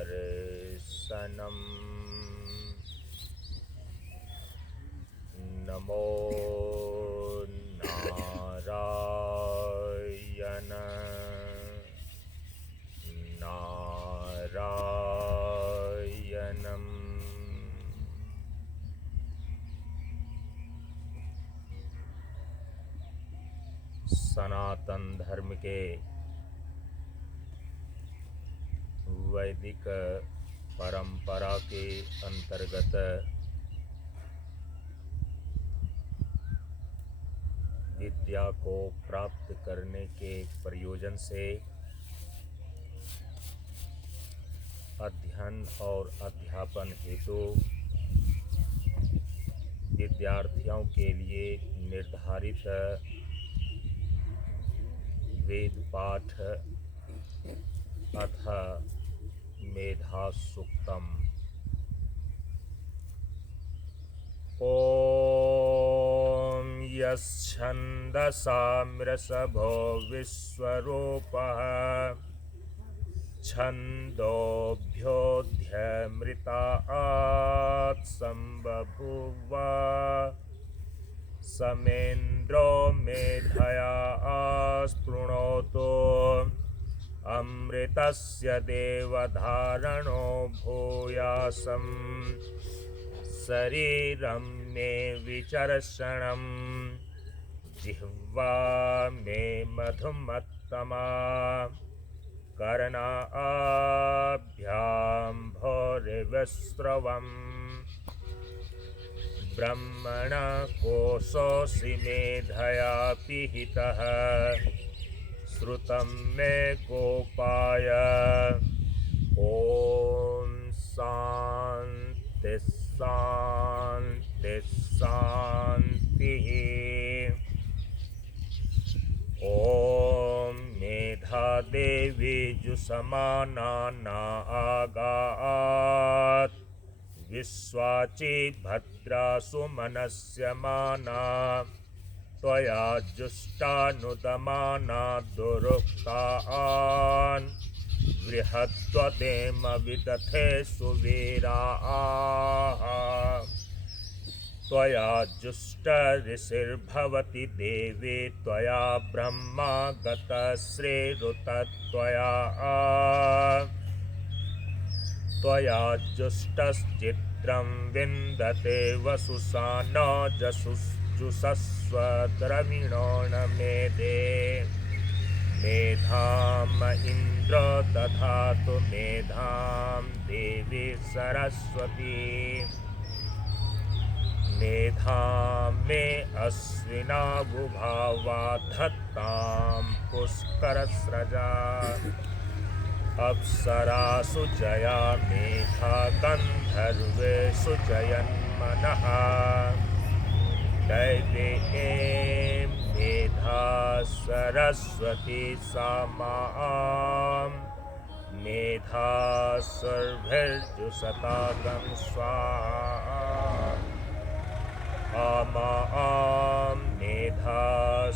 दर्शनम्। नमो नारायण नारायणम्। सनातन धर्म के वैदिक परंपरा के अंतर्गत विद्या को प्राप्त करने के प्रयोजन से अध्ययन और अध्यापन हेतु विद्यार्थियों के लिए निर्धारित वेद पाठ अथ मेधा सूक्तम। ओम यच्छन्दसामृषभो विश्वरूपः छन्दोभ्योऽध्यमृतात् सम्बभूव समेन्द्रो मेधया स्पृणोतु अमृतस्य देवधारणो भूयासं शरीरं मे विचर्षणं जिह्वा मे मधुमत्तमा कर्णाभ्यां भोरिवस्त्रवम् ब्रह्मण कोशोऽसि मेधया पिहितः श्रुतं मे गोपाय। ॐ शान्ति शान्ति शान्तिः। ॐ मेधा देवी जुषमाना न आगात् विश्वाची भद्रा सुमनस्यमाना त्वया जुष्टानुदमाना दुरुक्तान् बृहद्वदेम विदथे सुवीराः। त्वया जुष्ट ऋषिर्भवति देवी त्वया ब्रह्मा गतश्रीरुतत्वया त्वया जुष्टश्चित्रं विन्दते वसुषा न जुषस्व द्रविणो न मेधे मेधाम इन्द्र दधातु मेधां देवी सरस्वती मेधां मे अश्विना बुभावा धत्तां पुष्करस्रजा अप्सरासु जया मेधा गन्धर्वेषु जयन्मनः दैवे मेधा सरस्वती सा मां मेधा सर्वैर्जुषतां स्वाहा आमां मेधा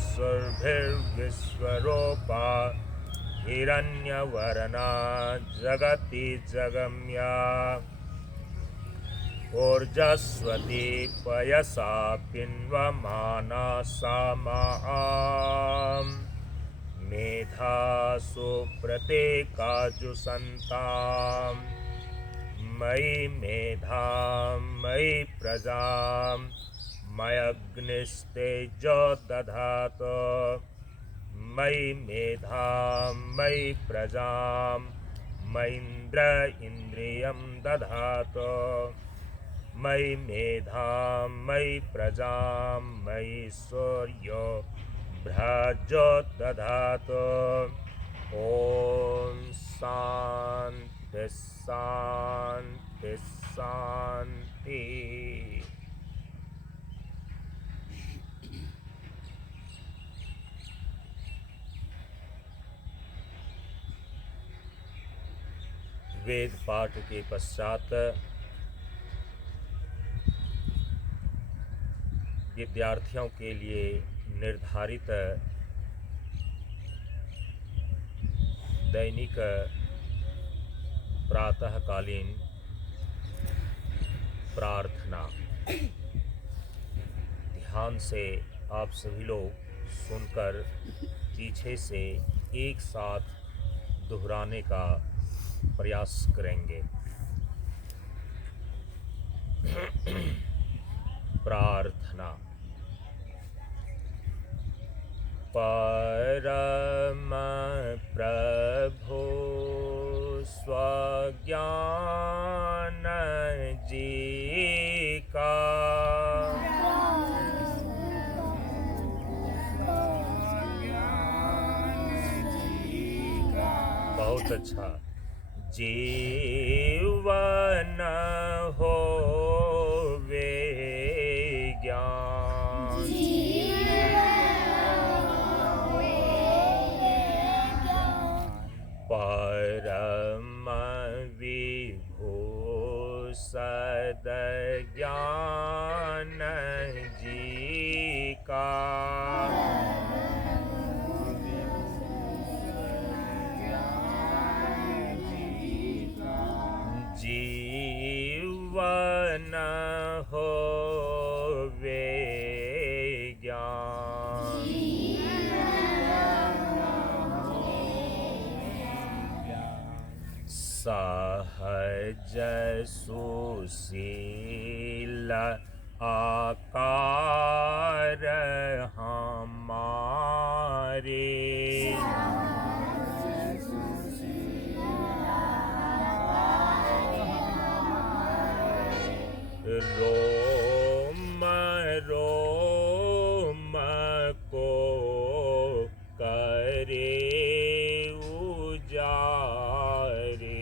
सर्वैर्विश्वरूपा हिरण्यवर्णा जगति जगम्या ऊर्जस्वती पयसा पिन्वमाना सा मां मेधा सुप्रतीकाजुषन्तां मयि मेधां मयि प्रजां मयग्निस्तेजो दधातु मयि मेधां मयि प्रजां मयीन्द्र इन्द्रियं दधातु मयि मेधां मयि प्रजां मयि सूर्यो भ्राजो दधातु। ॐ शान्ति शान्ति शान्ति। वेद पाठ के पश्चात विद्यार्थियों के लिए निर्धारित दैनिक प्रातःकालीन प्रार्थना ध्यान से आप सभी लोग सुनकर पीछे से एक साथ दोहराने का प्रयास करेंगे। प्रार्थना। परम प्रभु स्वज्ञान जी का बहुत अच्छा। जीवन हो वे ज्ञान परम विभू सद ज्ञान जी का जीवन हो वे ज्ञान सहज सुशील आकार हमारे रोम रोम को करे उजारे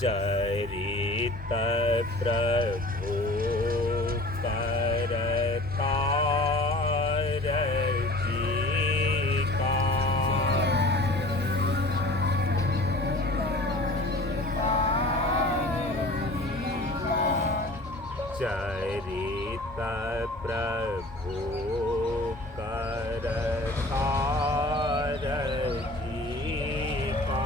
चरित प्रभु करतार जी का चरित प्रभु करतार जी का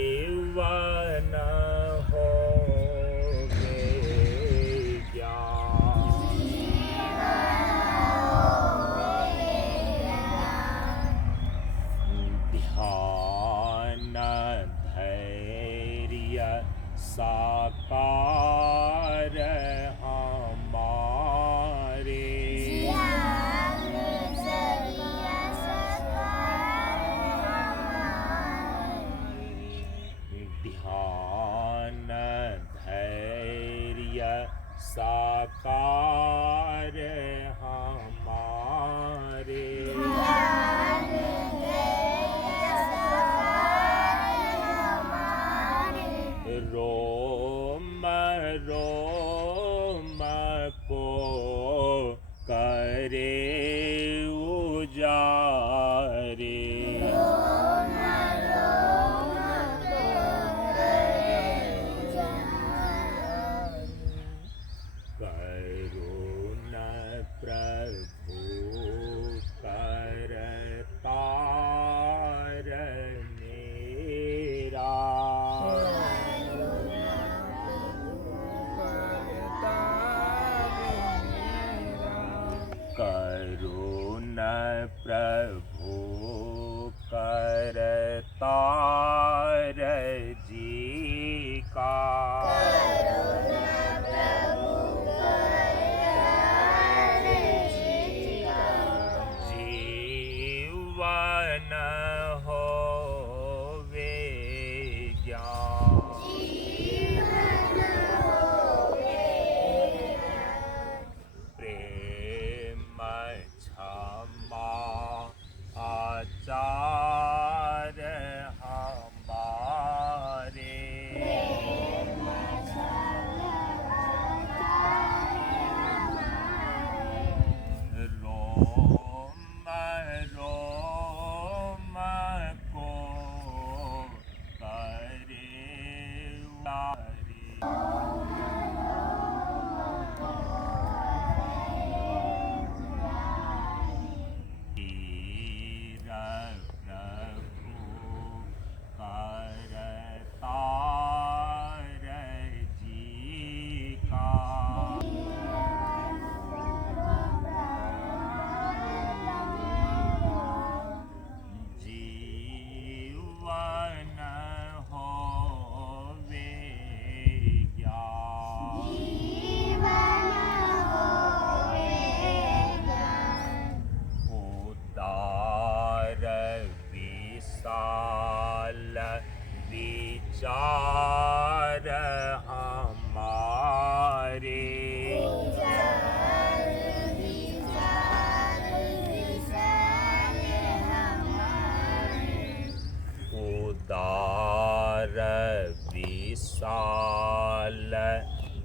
जीवन हो वे ध्यान धैर्य साकार हमारे ध्यान धैर्य साकार हमारे रोम विचार हमारे उदार विशाल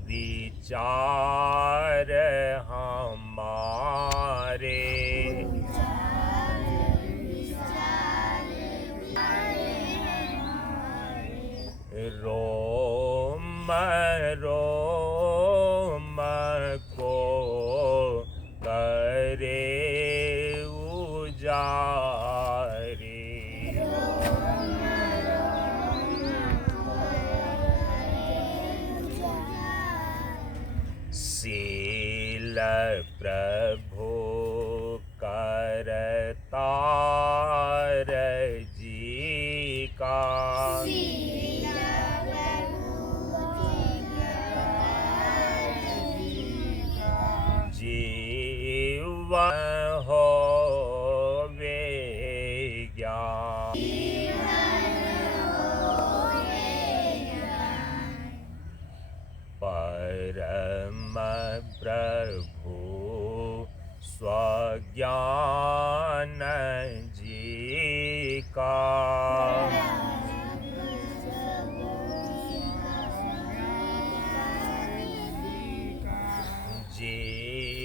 विचार हमारे रोम रोम को करे उजारे शील प्रभु करतार जी का जीवन होवे ज्ञान परम प्रभु स्वज्ञान जी का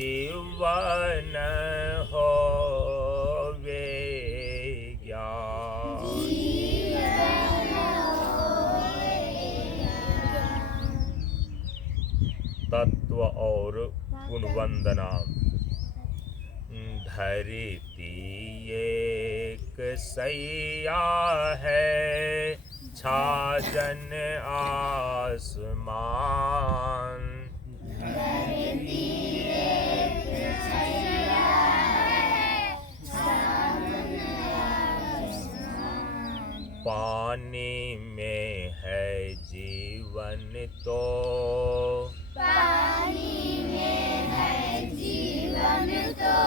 जीवन होवे ज्ञान तत्व और गुणवंदना धरती एक सैया है छाजन आसमान पानी में है जीवन तो पानी में है जीवन तो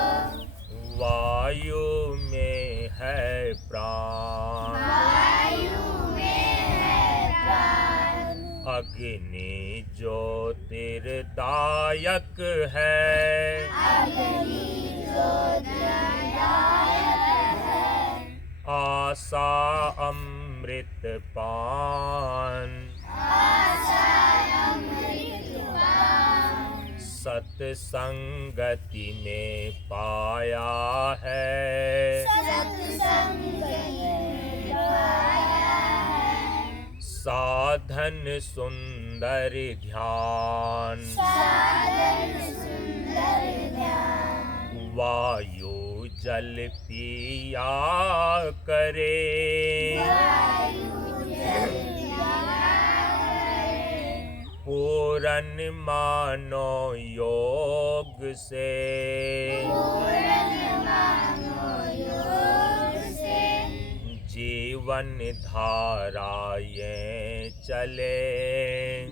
वायु में है प्राण वायु में है प्राण अग्नि ज्योतिर्दायक है अग्नि ज्योतिर्दायक है आशा अमृत पान आशा अमृत पान सत्संगति में पाया है सत्संग में पाया है साधन सुंदर ध्यान साधन सुंदर ध्यान वायु जल पिया करे वायु जल पिया करे पूरन मानो योग से पूरन मानो योग से जीवन धारा ये चले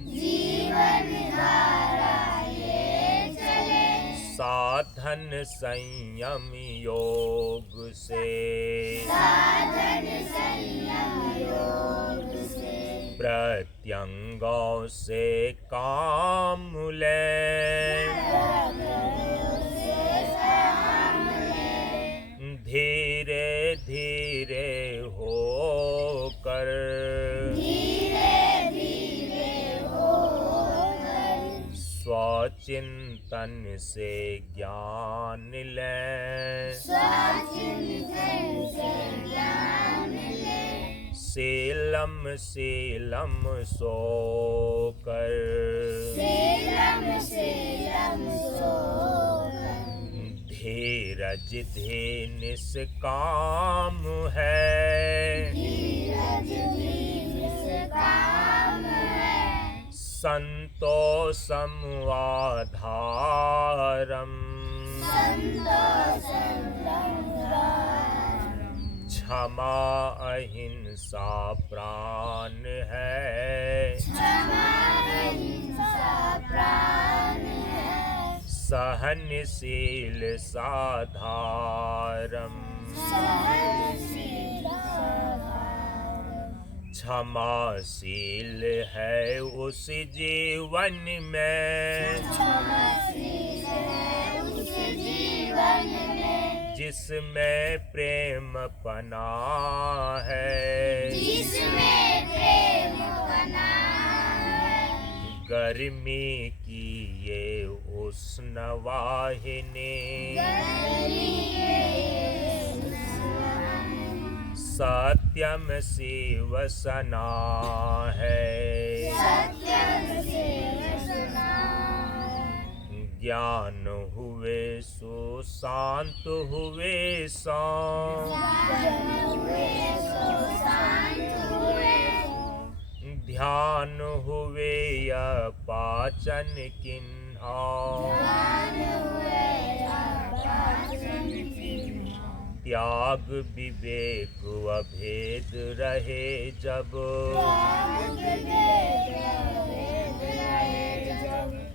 जीवन धारा ये चले साधन संयम योग से साधन संयम योग से प्रत्यंगों से काम ले धीरे धीरे होकर धीरे धीरे होकर स्वचिंतन से ज्ञान ले स्वचिंतन से ज्ञान ले सीलम सीलम सोकर सीलम सीलम सोकर धीरज धे निष्काम है धीरज भी निष्काम है संतोषम आधारम संतोषम क्षमा अहिंसा प्राण है क्षमा अहिंसा प्राण है सहनशील साधारम सहनशील साधारण क्षमाशील है उस जीवन में क्षमाशील है उस जीवन में जिसमें प्रेम पना है, जिसमें प्रेम बना है। गर्मी की ये उष्ण वाहिनी सत्यम शिव सना है, सत्यम शिव सना ज्ञान हुए सुशांत हुए सौ, ध्यान हुए पाचन किन्हा, त्याग विवेक अभेद रहे जब,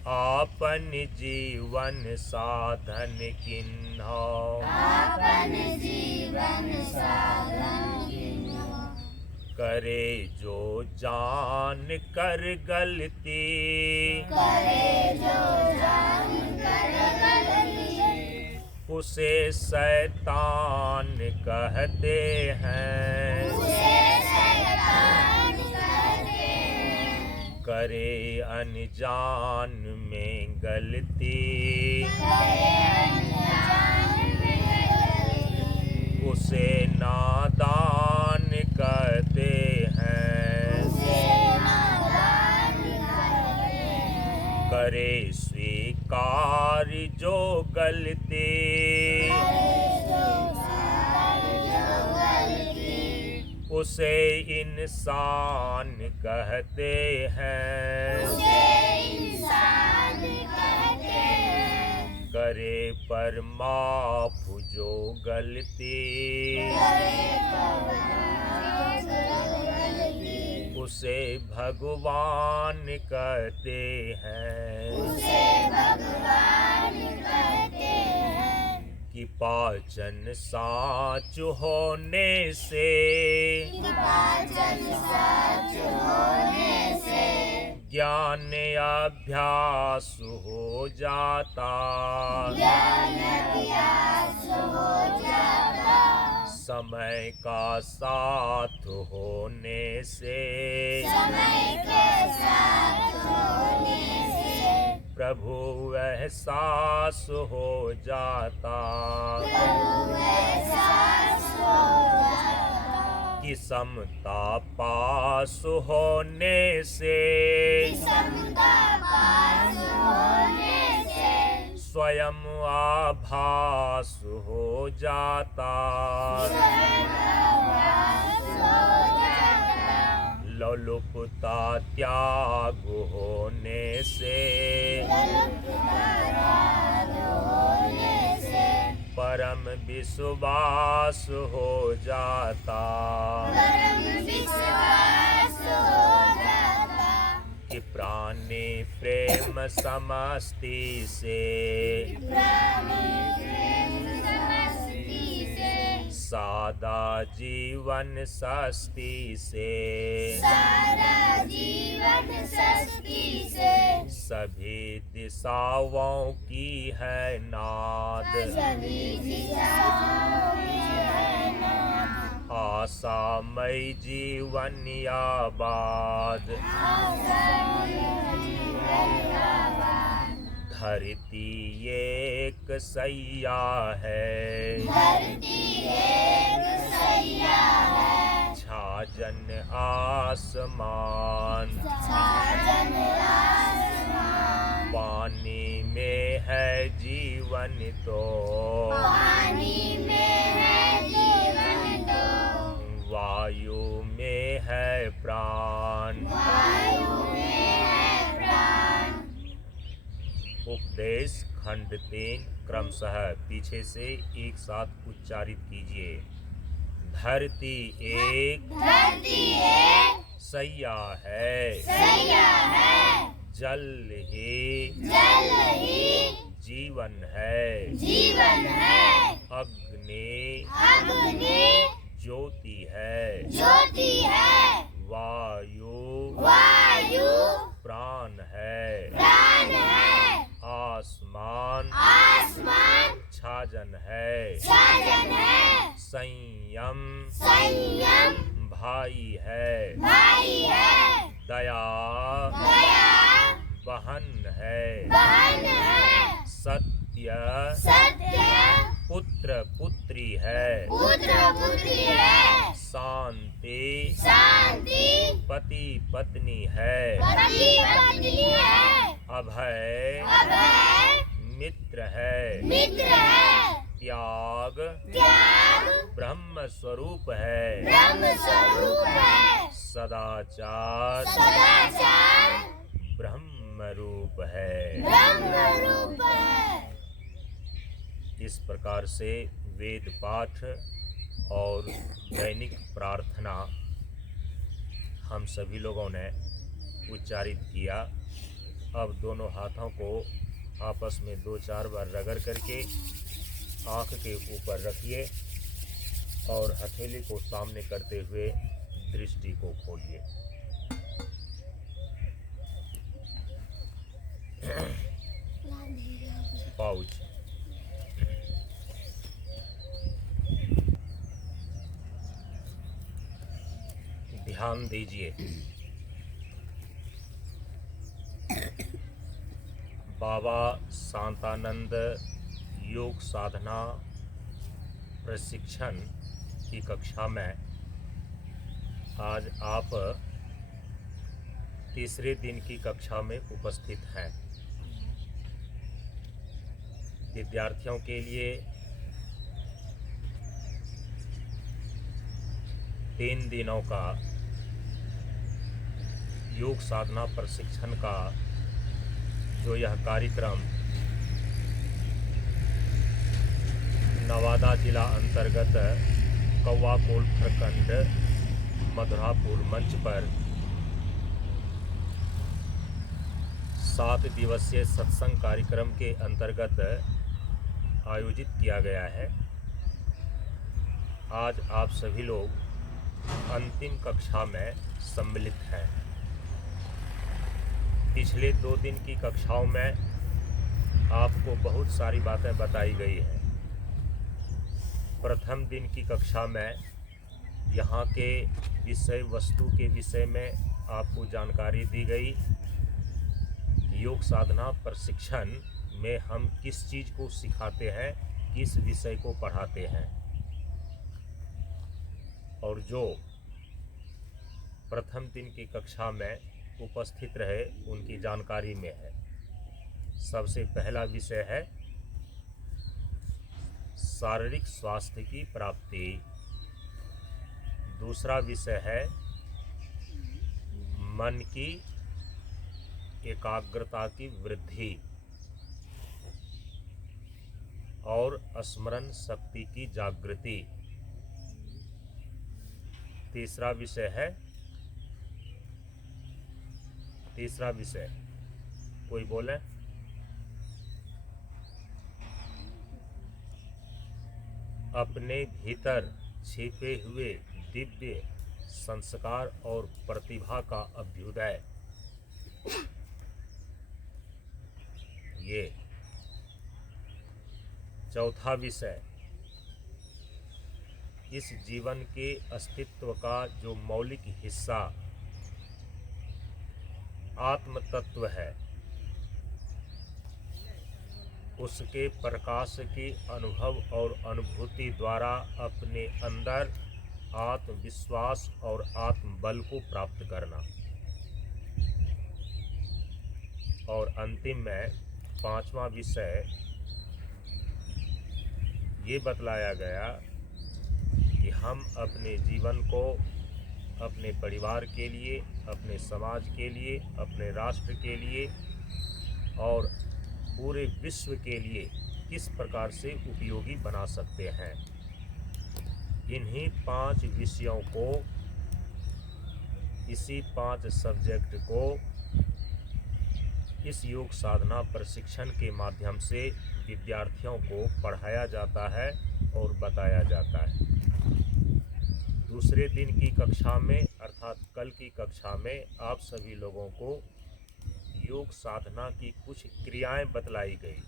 आपन जीवन साधन किन्हा, करे जो जान कर गलती, उसे शैतान कहते हैं, करे अनजान में गलती, उसे नादान कहते हैं, करे स्वीकार जो गलती, उसे इंसान कहते हैं, करे पर माफ जो गलती, उसे भगवान कहते हैं, कि पाचन साच होने से ज्ञान अभ्यास हो जाता, समय का साथ होने से प्रभु एहसास हो जाता, कि समता पास होने से स्वयं आभास हो जाता, लोलुपता त्याग होने से परम विश्वास हो जाता, कि प्राणी प्रेम समस्ती से सादा जीवन सस्ती से, सभी दिशाओं की है नाद, आशामय जीवन आबाद, धरती एक सैया है, छाजन आसमान, पानी में है जीवन तो, वायु में है प्राण, उपदेश खंड 3 क्रमशः पीछे से एक साथ उच्चारित कीजिए। धरती एक सैया है, जल ही जीवन है, अग्नि ज्योति है, वायु वायु प्राण है, प्राण है, आसमान आसमान छाजन है, छाजन है, संयम संयम भाई है, भाई है, दया दया बहन है, बहन है, सत्य सत्य पुत्र पुत्री है, पुत्र पुत्री है, शांति शांति पति पत्नी है, पति पत्नी है, अभय अभय मित्र है, मित्र है, त्याग त्याग ब्रह्म स्वरूप है, ब्रह्म स्वरूप है, सदाचार सदाचार ब्रह्म रूप है। ब्रह्म रूप है। इस प्रकार से वेद पाठ और दैनिक प्रार्थना हम सभी लोगों ने उच्चारित किया। अब दोनों हाथों को आपस में 2-4 बार रगड़ करके आँख के ऊपर रखिए और हथेली को सामने करते हुए दृष्टि को खोलिए। पाउच ध्यान दीजिए। बाबा शांतानंद योग साधना प्रशिक्षण की कक्षा में आज आप तीसरे दिन की कक्षा में उपस्थित हैं। विद्यार्थियों के लिए 3 दिनों का योग साधना प्रशिक्षण का जो यह कार्यक्रम नवादा जिला अंतर्गत कौवाकोल प्रखंड मधुरापुर मंच पर 7 दिवसीय सत्संग कार्यक्रम के अंतर्गत आयोजित किया गया है। आज आप सभी लोग अंतिम कक्षा में सम्मिलित हैं। पिछले 2 दिन की कक्षाओं में आपको बहुत सारी बातें बताई गई हैं। प्रथम दिन की कक्षा में यहाँ के विषय वस्तु के विषय में आपको जानकारी दी गई। योग साधना प्रशिक्षण में हम किस चीज़ को सिखाते हैं, किस विषय को पढ़ाते हैं, और जो प्रथम दिन की कक्षा में उपस्थित रहे उनकी जानकारी में है। सबसे पहला विषय है शारीरिक स्वास्थ्य की प्राप्ति। दूसरा विषय है मन की एकाग्रता की वृद्धि और स्मरण शक्ति की जागृति। तीसरा विषय कोई बोले? अपने भीतर छिपे हुए दिव्य संस्कार और प्रतिभा का अभ्युदय। ये चौथा विषय इस जीवन के अस्तित्व का जो मौलिक हिस्सा आत्म तत्व है, उसके प्रकाश के अनुभव और अनुभूति द्वारा अपने अंदर आत्मविश्वास और आत्मबल को प्राप्त करना। और अंतिम में 5वां विषय ये बतलाया गया कि हम अपने जीवन को अपने परिवार के लिए, अपने समाज के लिए, अपने राष्ट्र के लिए और पूरे विश्व के लिए किस प्रकार से उपयोगी बना सकते हैं। इन्हीं 5 विषयों को, इसी 5 सब्जेक्ट को इस योग साधना प्रशिक्षण के माध्यम से विद्यार्थियों को पढ़ाया जाता है और बताया जाता है। दूसरे दिन की कक्षा में अर्थात कल की कक्षा में आप सभी लोगों को योग साधना की कुछ क्रियाएं बतलाई गई।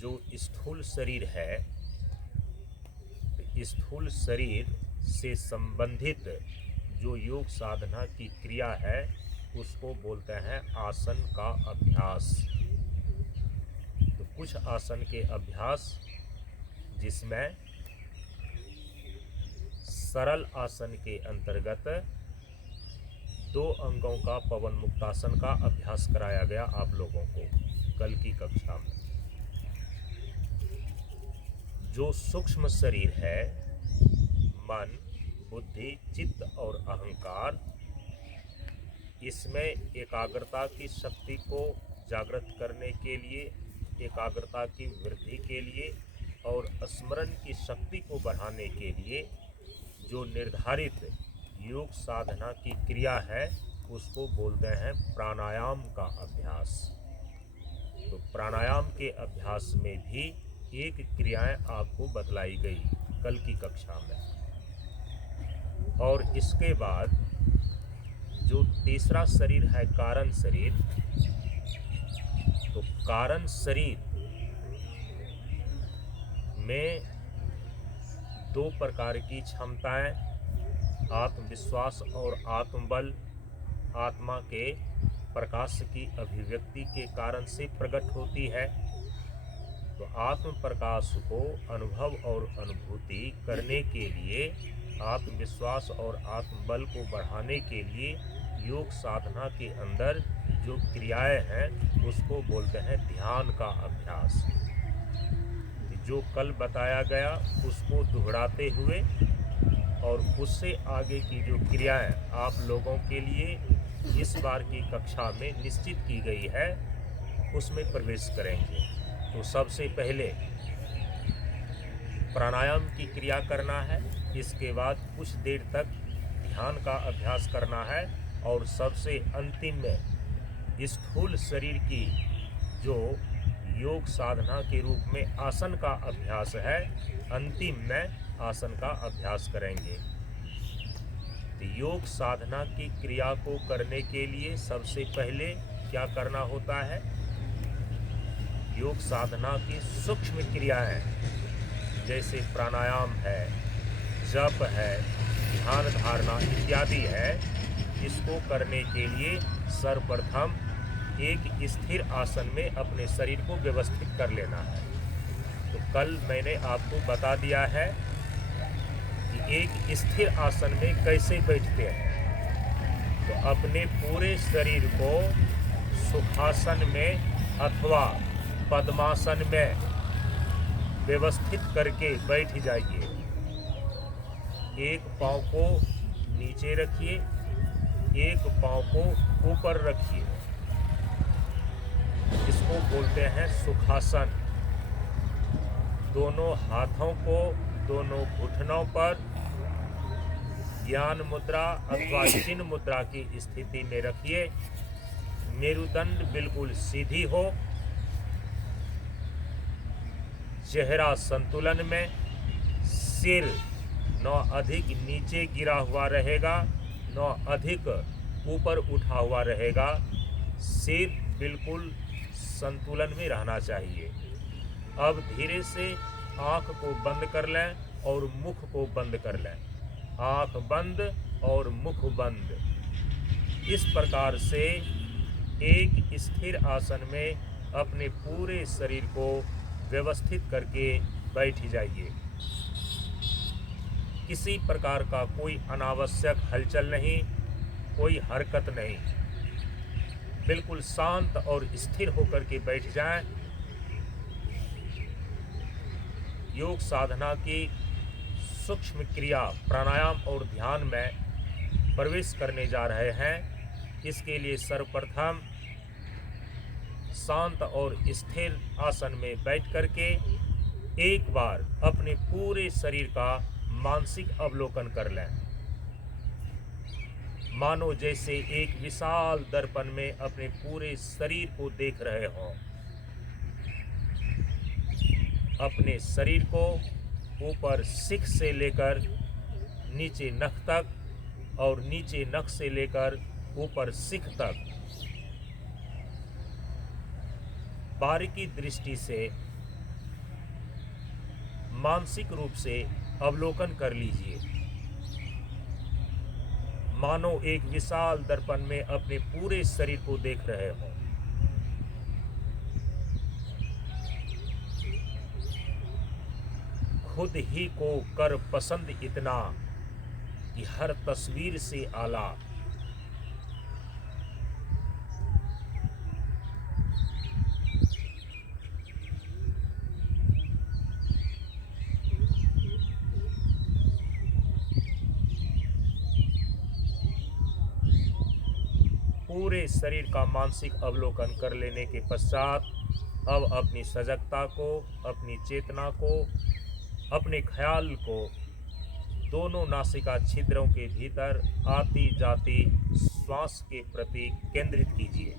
जो स्थूल शरीर है, स्थूल शरीर से संबंधित जो योग साधना की क्रिया है उसको बोलते हैं आसन का अभ्यास। तो कुछ आसन के अभ्यास जिसमें सरल आसन के अंतर्गत 2 अंगों का पवन मुक्तासन का अभ्यास कराया गया आप लोगों को कल की कक्षा में। जो सूक्ष्म शरीर है, मन, बुद्धि, चित्त और अहंकार, इसमें एकाग्रता की शक्ति को जागृत करने के लिए, एकाग्रता की वृद्धि के लिए और स्मरण की शक्ति को बढ़ाने के लिए जो निर्धारित योग साधना की क्रिया है उसको बोलते हैं प्राणायाम का अभ्यास। तो प्राणायाम के अभ्यास में भी एक क्रियाएं आपको बतलाई गई कल की कक्षा में। और इसके बाद जो तीसरा शरीर है कारण शरीर, तो कारण शरीर में 2 प्रकार की क्षमताएं, आत्मविश्वास और आत्मबल, आत्मा के प्रकाश की अभिव्यक्ति के कारण से प्रकट होती है। तो आत्म प्रकाश को अनुभव और अनुभूति करने के लिए, आत्मविश्वास और आत्मबल को बढ़ाने के लिए योग साधना के अंदर जो क्रियाएं हैं उसको बोलते हैं ध्यान का अभ्यास। जो कल बताया गया उसको दोहराते हुए और उससे आगे की जो क्रियाएं आप लोगों के लिए इस बार की कक्षा में निश्चित की गई है उसमें प्रवेश करेंगे। तो सबसे पहले प्राणायाम की क्रिया करना है, इसके बाद कुछ देर तक ध्यान का अभ्यास करना है और सबसे अंतिम में स्थूल शरीर की जो योग साधना के रूप में आसन का अभ्यास है, अंतिम में आसन का अभ्यास करेंगे। तो योग साधना की क्रिया को करने के लिए सबसे पहले क्या करना होता है? योग साधना की सूक्ष्म क्रियाएं जैसे प्राणायाम है, जप है, ध्यान धारणा इत्यादि है, इसको करने के लिए सर्वप्रथम एक स्थिर आसन में अपने शरीर को व्यवस्थित कर लेना है। तो कल मैंने आपको बता दिया है कि एक स्थिर आसन में कैसे बैठते हैं। तो अपने पूरे शरीर को सुखासन में अथवा पद्मासन में व्यवस्थित करके बैठ जाइए। एक पाँव को नीचे रखिए, एक पाँव को ऊपर रखिए। इसको बोलते हैं सुखासन। दोनों हाथों को दोनों घुटनों पर ज्ञान मुद्रा अथवा चिन्ह मुद्रा की स्थिति में रखिए। मेरुदंड बिल्कुल सीधी हो, चेहरा संतुलन में, सिर न अधिक नीचे गिरा हुआ रहेगा न अधिक ऊपर उठा हुआ रहेगा। सिर बिल्कुल संतुलन में रहना चाहिए। अब धीरे से आँख को बंद कर लें और मुख को बंद कर लें। आँख बंद और मुख बंद। इस प्रकार से एक स्थिर आसन में अपने पूरे शरीर को व्यवस्थित करके बैठ जाइए। किसी प्रकार का कोई अनावश्यक हलचल नहीं, कोई हरकत नहीं। बिल्कुल शांत और स्थिर होकर के बैठ जाएं। योग साधना की सूक्ष्म क्रिया प्राणायाम और ध्यान में प्रवेश करने जा रहे हैं। इसके लिए सर्वप्रथम शांत और स्थिर आसन में बैठ करके एक बार अपने पूरे शरीर का मानसिक अवलोकन कर लें। मानो जैसे एक विशाल दर्पण में अपने पूरे शरीर को देख रहे हों। अपने शरीर को ऊपर शिख से लेकर नीचे नख तक और नीचे नख से लेकर ऊपर शिख तक बारीकी दृष्टि से मानसिक रूप से अवलोकन कर लीजिए, मानो एक विशाल दर्पण में अपने पूरे शरीर को देख रहे हो। खुद ही को कर पसंद इतना कि हर तस्वीर से आला। पूरे शरीर का मानसिक अवलोकन कर लेने के पश्चात अब अपनी सजगता को, अपनी चेतना को, अपने ख्याल को दोनों नासिका छिद्रों के भीतर आती जाती श्वास के प्रति केंद्रित कीजिए।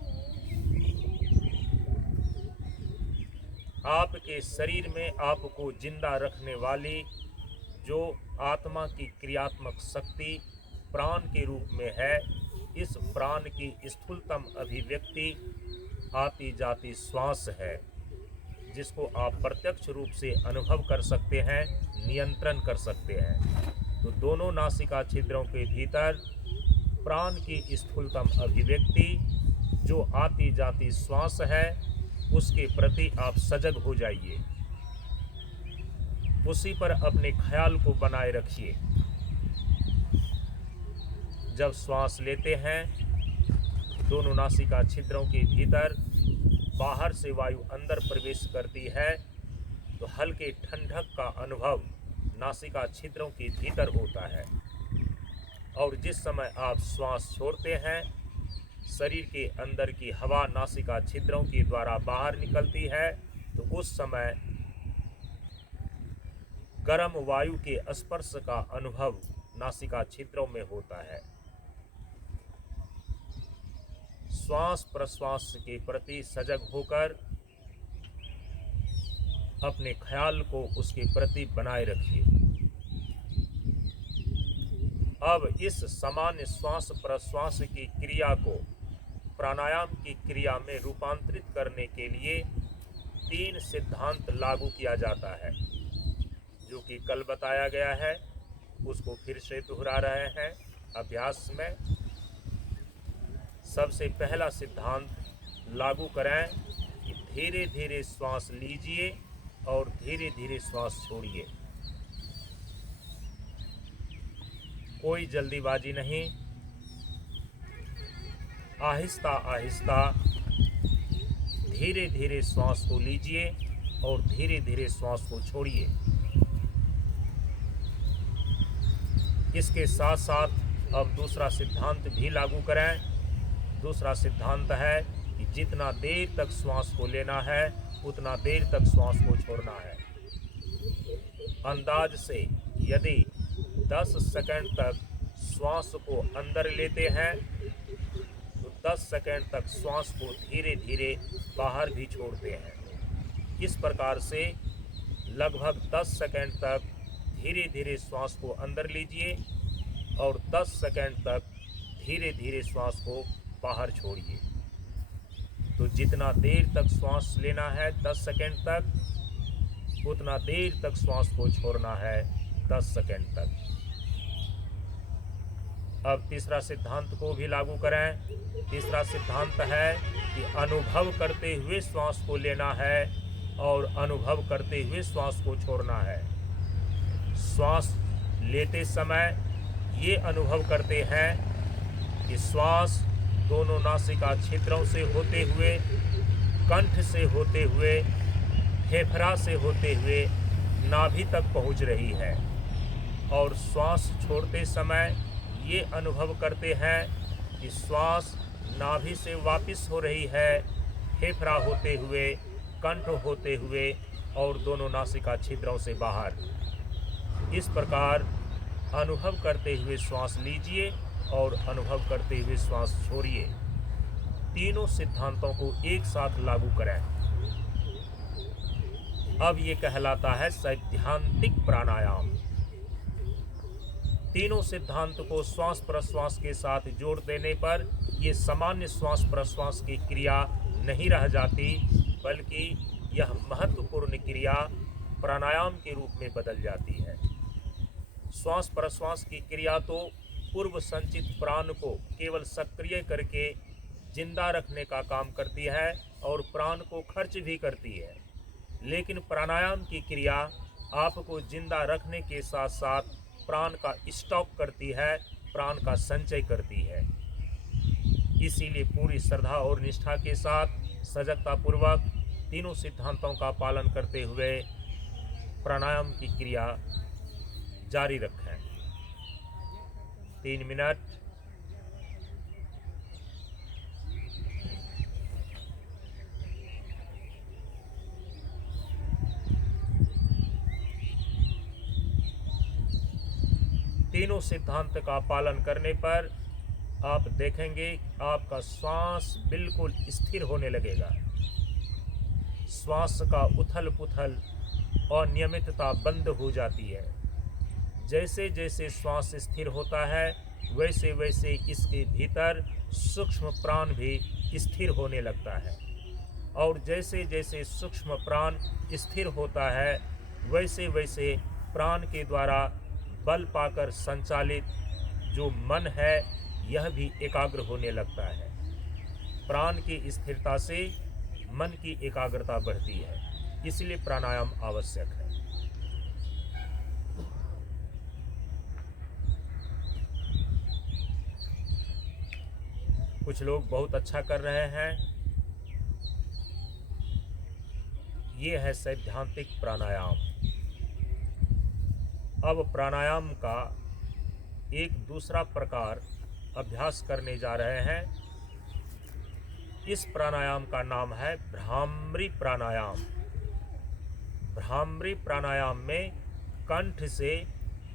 आपके शरीर में आपको जिंदा रखने वाली जो आत्मा की क्रियात्मक शक्ति प्राण के रूप में है, इस प्राण की स्थूलतम अभिव्यक्ति आती जाती श्वास है, जिसको आप प्रत्यक्ष रूप से अनुभव कर सकते हैं, नियंत्रण कर सकते हैं। तो दोनों नासिका छिद्रों के भीतर प्राण की स्थूलतम अभिव्यक्ति जो आती जाती श्वास है, उसके प्रति आप सजग हो जाइए, उसी पर अपने ख्याल को बनाए रखिए। जब श्वास लेते हैं, दोनों नासिका छिद्रों के भीतर बाहर से वायु अंदर प्रवेश करती है तो हल्के ठंडक का अनुभव नासिका छिद्रों के भीतर होता है, और जिस समय आप श्वास छोड़ते हैं, शरीर के अंदर की हवा नासिका छिद्रों के द्वारा बाहर निकलती है, तो उस समय गर्म वायु के स्पर्श का अनुभव नासिका छिद्रों में होता है। श्वास प्रश्वास के प्रति सजग होकर अपने ख्याल को उसके प्रति बनाए रखिए। अब इस सामान्य श्वास प्रश्वास की क्रिया को प्राणायाम की क्रिया में रूपांतरित करने के लिए 3 सिद्धांत लागू किया जाता है, जो कि कल बताया गया है। उसको फिर से दोहरा रहे हैं अभ्यास में। सबसे पहला सिद्धांत लागू करें कि धीरे धीरे श्वास लीजिए और धीरे धीरे श्वास छोड़िए। कोई जल्दीबाजी नहीं, आहिस्ता आहिस्ता धीरे धीरे श्वास को लीजिए और धीरे धीरे श्वास को छोड़िए। इसके साथ साथ अब दूसरा सिद्धांत भी लागू करें। दूसरा सिद्धांत है कि जितना देर तक श्वास को लेना है, उतना देर तक श्वास को छोड़ना है। अंदाज से यदि 10 सेकंड तक श्वास को अंदर लेते हैं, तो 10 सेकंड तक श्वास को धीरे धीरे बाहर भी छोड़ते हैं। इस प्रकार से लगभग 10 सेकंड तक धीरे धीरे श्वास को अंदर लीजिए और 10 सेकंड तक धीरे धीरे श्वास को बाहर छोड़िए। तो जितना देर तक श्वास लेना है 10 सेकंड तक, उतना देर तक श्वास को छोड़ना है 10 सेकंड तक। अब तीसरा सिद्धांत को भी लागू करें। तीसरा सिद्धांत है कि अनुभव करते हुए श्वास को लेना है और अनुभव करते हुए श्वास को छोड़ना है। श्वास लेते समय ये अनुभव करते हैं कि श्वास दोनों नासिका छिद्रों से होते हुए, कंठ से होते हुए, फेफड़ा से होते हुए नाभि तक पहुंच रही है, और श्वास छोड़ते समय ये अनुभव करते हैं कि श्वास नाभि से वापस हो रही है, फेफड़ा होते हुए, कंठ होते हुए और दोनों नासिका छिद्रों से बाहर। इस प्रकार अनुभव करते हुए श्वास लीजिए और अनुभव करते हुए श्वास छोड़िए। तीनों सिद्धांतों को एक साथ लागू करें। अब ये कहलाता है सैद्धांतिक प्राणायाम। तीनों सिद्धांत को श्वास प्रश्वास के साथ जोड़ देने पर ये सामान्य श्वास प्रश्वास की क्रिया नहीं रह जाती, बल्कि यह महत्वपूर्ण क्रिया प्राणायाम के रूप में बदल जाती है। श्वास प्रश्वास की क्रिया तो पूर्व संचित प्राण को केवल सक्रिय करके जिंदा रखने का काम करती है और प्राण को खर्च भी करती है, लेकिन प्राणायाम की क्रिया आपको जिंदा रखने के साथ साथ प्राण का स्टॉक करती है, प्राण का संचय करती है। इसीलिए पूरी श्रद्धा और निष्ठा के साथ सजगता पूर्वक तीनों सिद्धांतों का पालन करते हुए प्राणायाम की क्रिया जारी रखें। 3 मिनट। तीनों सिद्धांत का पालन करने पर आप देखेंगे आपका श्वास बिल्कुल स्थिर होने लगेगा। श्वास का उथल पुथल और नियमितता बंद हो जाती है। जैसे जैसे श्वास स्थिर होता है, वैसे वैसे इसके भीतर सूक्ष्म प्राण भी स्थिर होने लगता है, और जैसे जैसे सूक्ष्म प्राण स्थिर होता है, वैसे वैसे प्राण के द्वारा बल पाकर संचालित जो मन है, यह भी एकाग्र होने लगता है। प्राण की स्थिरता से मन की एकाग्रता बढ़ती है, इसलिए प्राणायाम आवश्यक है। कुछ लोग बहुत अच्छा कर रहे हैं। ये है सैद्धांतिक प्राणायाम। अब प्राणायाम का एक दूसरा प्रकार अभ्यास करने जा रहे हैं। इस प्राणायाम का नाम है भ्रामरी प्राणायाम। भ्रामरी प्राणायाम में कंठ से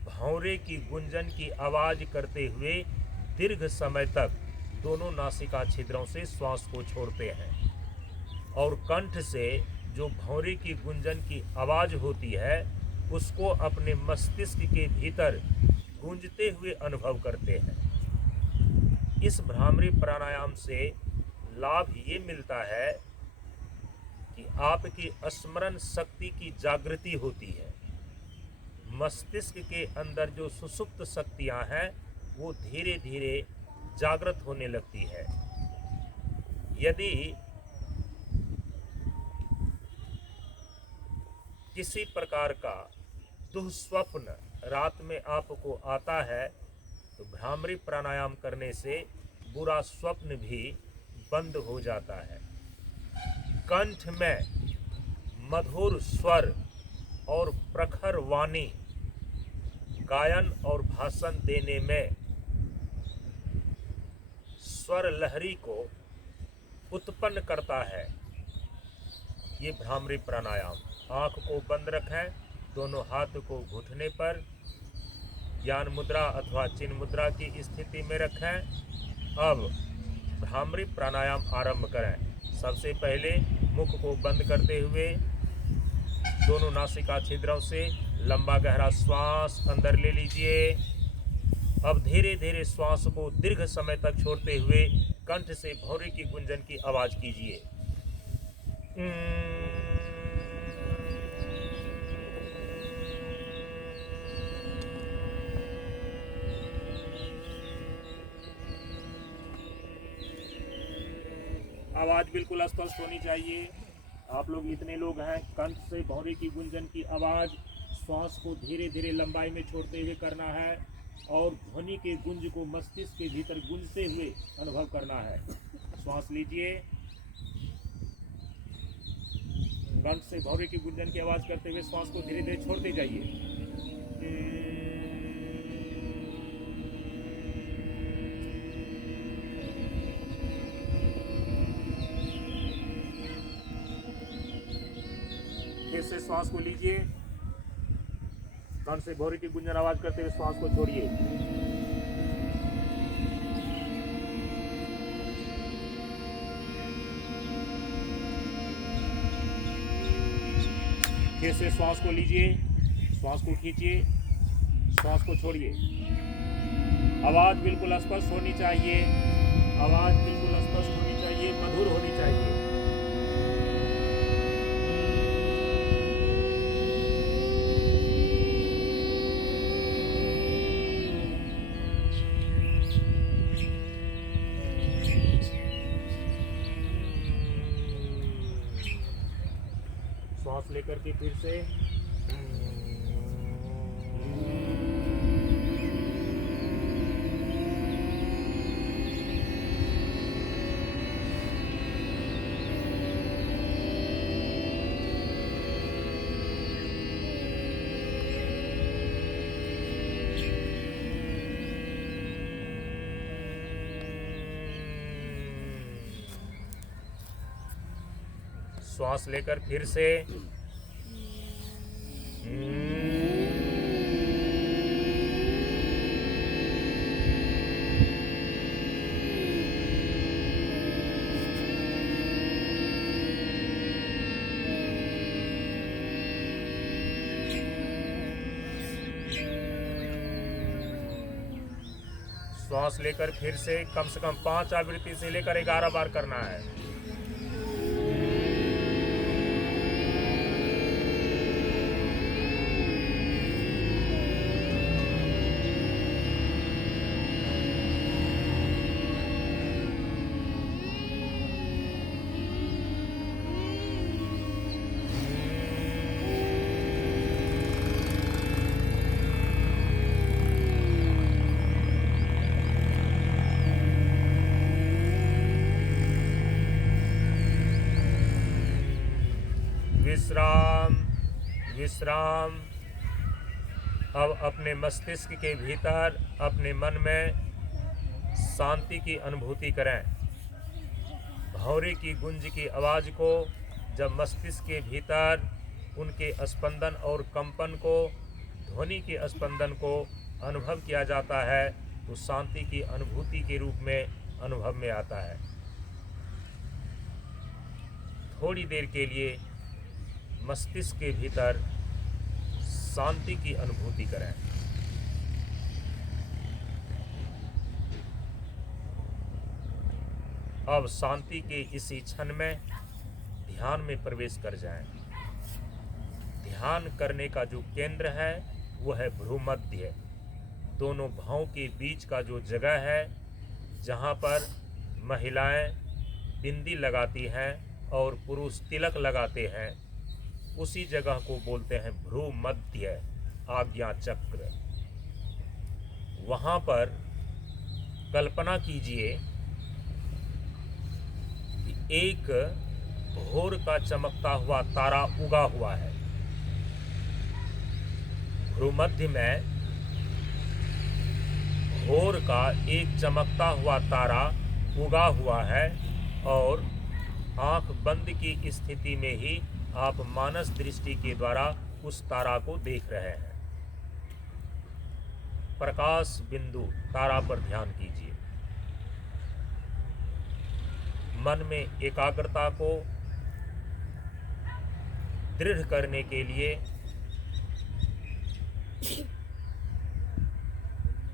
भौरे की गुंजन की आवाज करते हुए दीर्घ समय तक दोनों नासिका छिद्रों से श्वास को छोड़ते हैं, और कंठ से जो भौरे की गुंजन की आवाज होती है उसको अपने मस्तिष्क के भीतर गूंजते हुए अनुभव करते हैं। इस भ्रामरी प्राणायाम से लाभ ये मिलता है कि आपकी स्मरण शक्ति की जागृति होती है। मस्तिष्क के अंदर जो सुसुप्त शक्तियां हैं वो धीरे धीरे जागृत होने लगती है। यदि किसी प्रकार का दुःस्वप्न रात में आपको आता है तो भ्रामरी प्राणायाम करने से बुरा स्वप्न भी बंद हो जाता है। कंठ में मधुर स्वर और प्रखर वाणी गायन और भाषण देने में स्वर लहरी को उत्पन्न करता है। ये भ्रामरी प्राणायाम। आँख को बंद रखें, दोनों हाथ को घुटने पर ज्ञान मुद्रा अथवा चिन्ह मुद्रा की स्थिति में रखें। अब भ्रामरी प्राणायाम आरंभ करें। सबसे पहले मुख को बंद करते हुए दोनों नासिका छिद्रों से लंबा गहरा श्वास अंदर ले लीजिए। अब धीरे धीरे श्वास को दीर्घ समय तक छोड़ते हुए कंठ से भौरे की गुंजन की आवाज कीजिए। आवाज बिल्कुल स्पष्ट होनी चाहिए। आप लोग इतने लोग हैं, कंठ से भौरे की गुंजन की आवाज श्वास को धीरे धीरे लंबाई में छोड़ते हुए करना है और ध्वनि के गुंज को मस्तिष्क के भीतर गूंजते हुए अनुभव करना है। श्वास लीजिए, कंठ से भौरे की गुंजन की आवाज करते हुए श्वास को धीरे धीरे छोड़ते जाइए। फिर से श्वास को लीजिए, कंठ से भौरे की गुंजन आवाज करते हुए श्वास को छोड़िए। फिर से श्वास को लीजिए, श्वास को खींचिए, श्वास को छोड़िए। आवाज़ बिल्कुल स्पष्ट होनी चाहिए, आवाज़ बिल्कुल स्पष्ट होनी चाहिए, मधुर होनी चाहिए। श्वास लेकर के फिर से श्वास लेकर फिर से श्वास लेकर फिर से कम 5 आवृत्ति से लेकर 11 बार करना है। विश्राम विश्राम। अब अपने मस्तिष्क के भीतर अपने मन में शांति की अनुभूति करें। भौरे की गुंज की आवाज़ को जब मस्तिष्क के भीतर उनके स्पंदन और कंपन को, ध्वनि के स्पंदन को अनुभव किया जाता है तो शांति की अनुभूति के रूप में अनुभव में आता है। थोड़ी देर के लिए मस्तिष्क के भीतर शांति की अनुभूति करें। अब शांति के इसी क्षण में ध्यान में प्रवेश कर जाएं। ध्यान करने का जो केंद्र है वो है भ्रूमध्य। दोनों भौं के बीच का जो जगह है जहाँ पर महिलाएं बिंदी लगाती हैं और पुरुष तिलक लगाते हैं, उसी जगह को बोलते हैं भ्रूमध्य आज्ञा चक्र। वहाँ पर कल्पना कीजिए कि एक भोर का चमकता हुआ तारा उगा हुआ है। भ्रूमध्य में भोर का एक चमकता हुआ तारा उगा हुआ है और आंख बंद की स्थिति में ही आप मानस दृष्टि के द्वारा उस तारा को देख रहे हैं। प्रकाश बिंदु तारा पर ध्यान कीजिए। मन में एकाग्रता को दृढ़ करने के लिए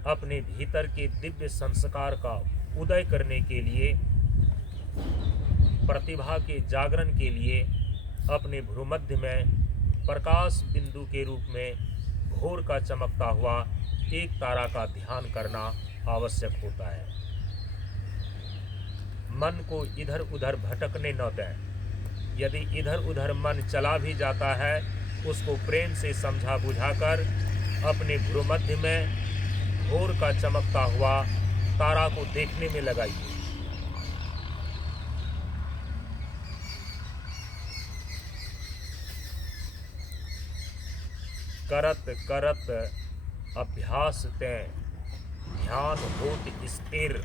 अपने भीतर के दिव्य संस्कार का उदय करने के लिए, प्रतिभा के जागरण के लिए अपने भ्रूमध्य में प्रकाश बिंदु के रूप में भोर का चमकता हुआ एक तारा का ध्यान करना आवश्यक होता है। मन को इधर उधर भटकने न दें। यदि इधर उधर मन चला भी जाता है उसको प्रेम से समझा बुझाकर अपने भ्रूमध्य में भोर का चमकता हुआ तारा को देखने में लगाइए। करत करत अभ्यास ते ध्यान होत स्थिर,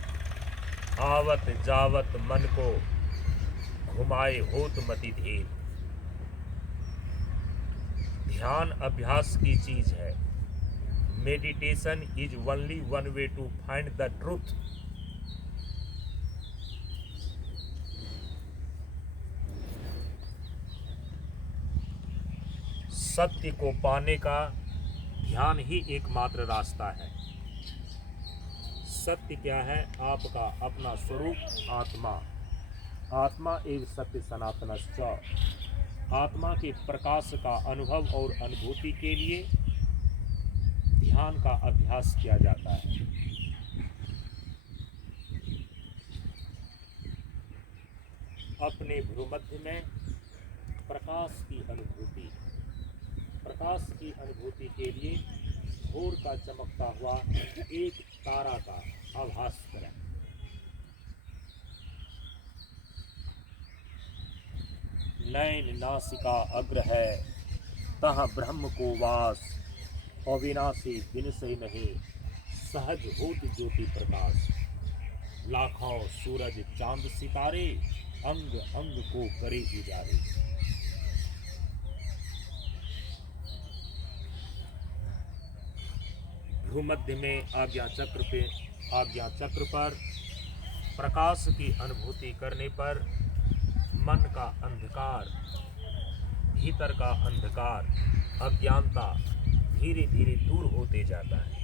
आवत जावत मन को घुमाए होत मति धीर। ध्यान अभ्यास की चीज है। Meditation is only one way to find the truth. सत्य को पाने का ध्यान ही एकमात्र रास्ता है। सत्य क्या है? आपका अपना स्वरूप आत्मा। आत्मा एवं सत्य सनातनश्च। आत्मा के प्रकाश का अनुभव और अनुभूति के लिए ध्यान का अभ्यास किया जाता है। अपने भ्रूमध्य में प्रकाश की अनुभूति। प्रकाश की अनुभूति के लिए भोर का चमकता हुआ एक तारा का आभास करें। नैन नासिका अग्र है, तहाँ ब्रह्म को वास। अविनाशी विनशय नहीं, सहज होत ज्योति प्रकाश। लाखों सूरज चांद सितारे, अंग अंग को करे उजारे। भूमध्य में आज्ञा चक्र पर प्रकाश की अनुभूति करने पर मन का अंधकार, भीतर का अंधकार, अज्ञानता धीरे धीरे दूर होते जाता है।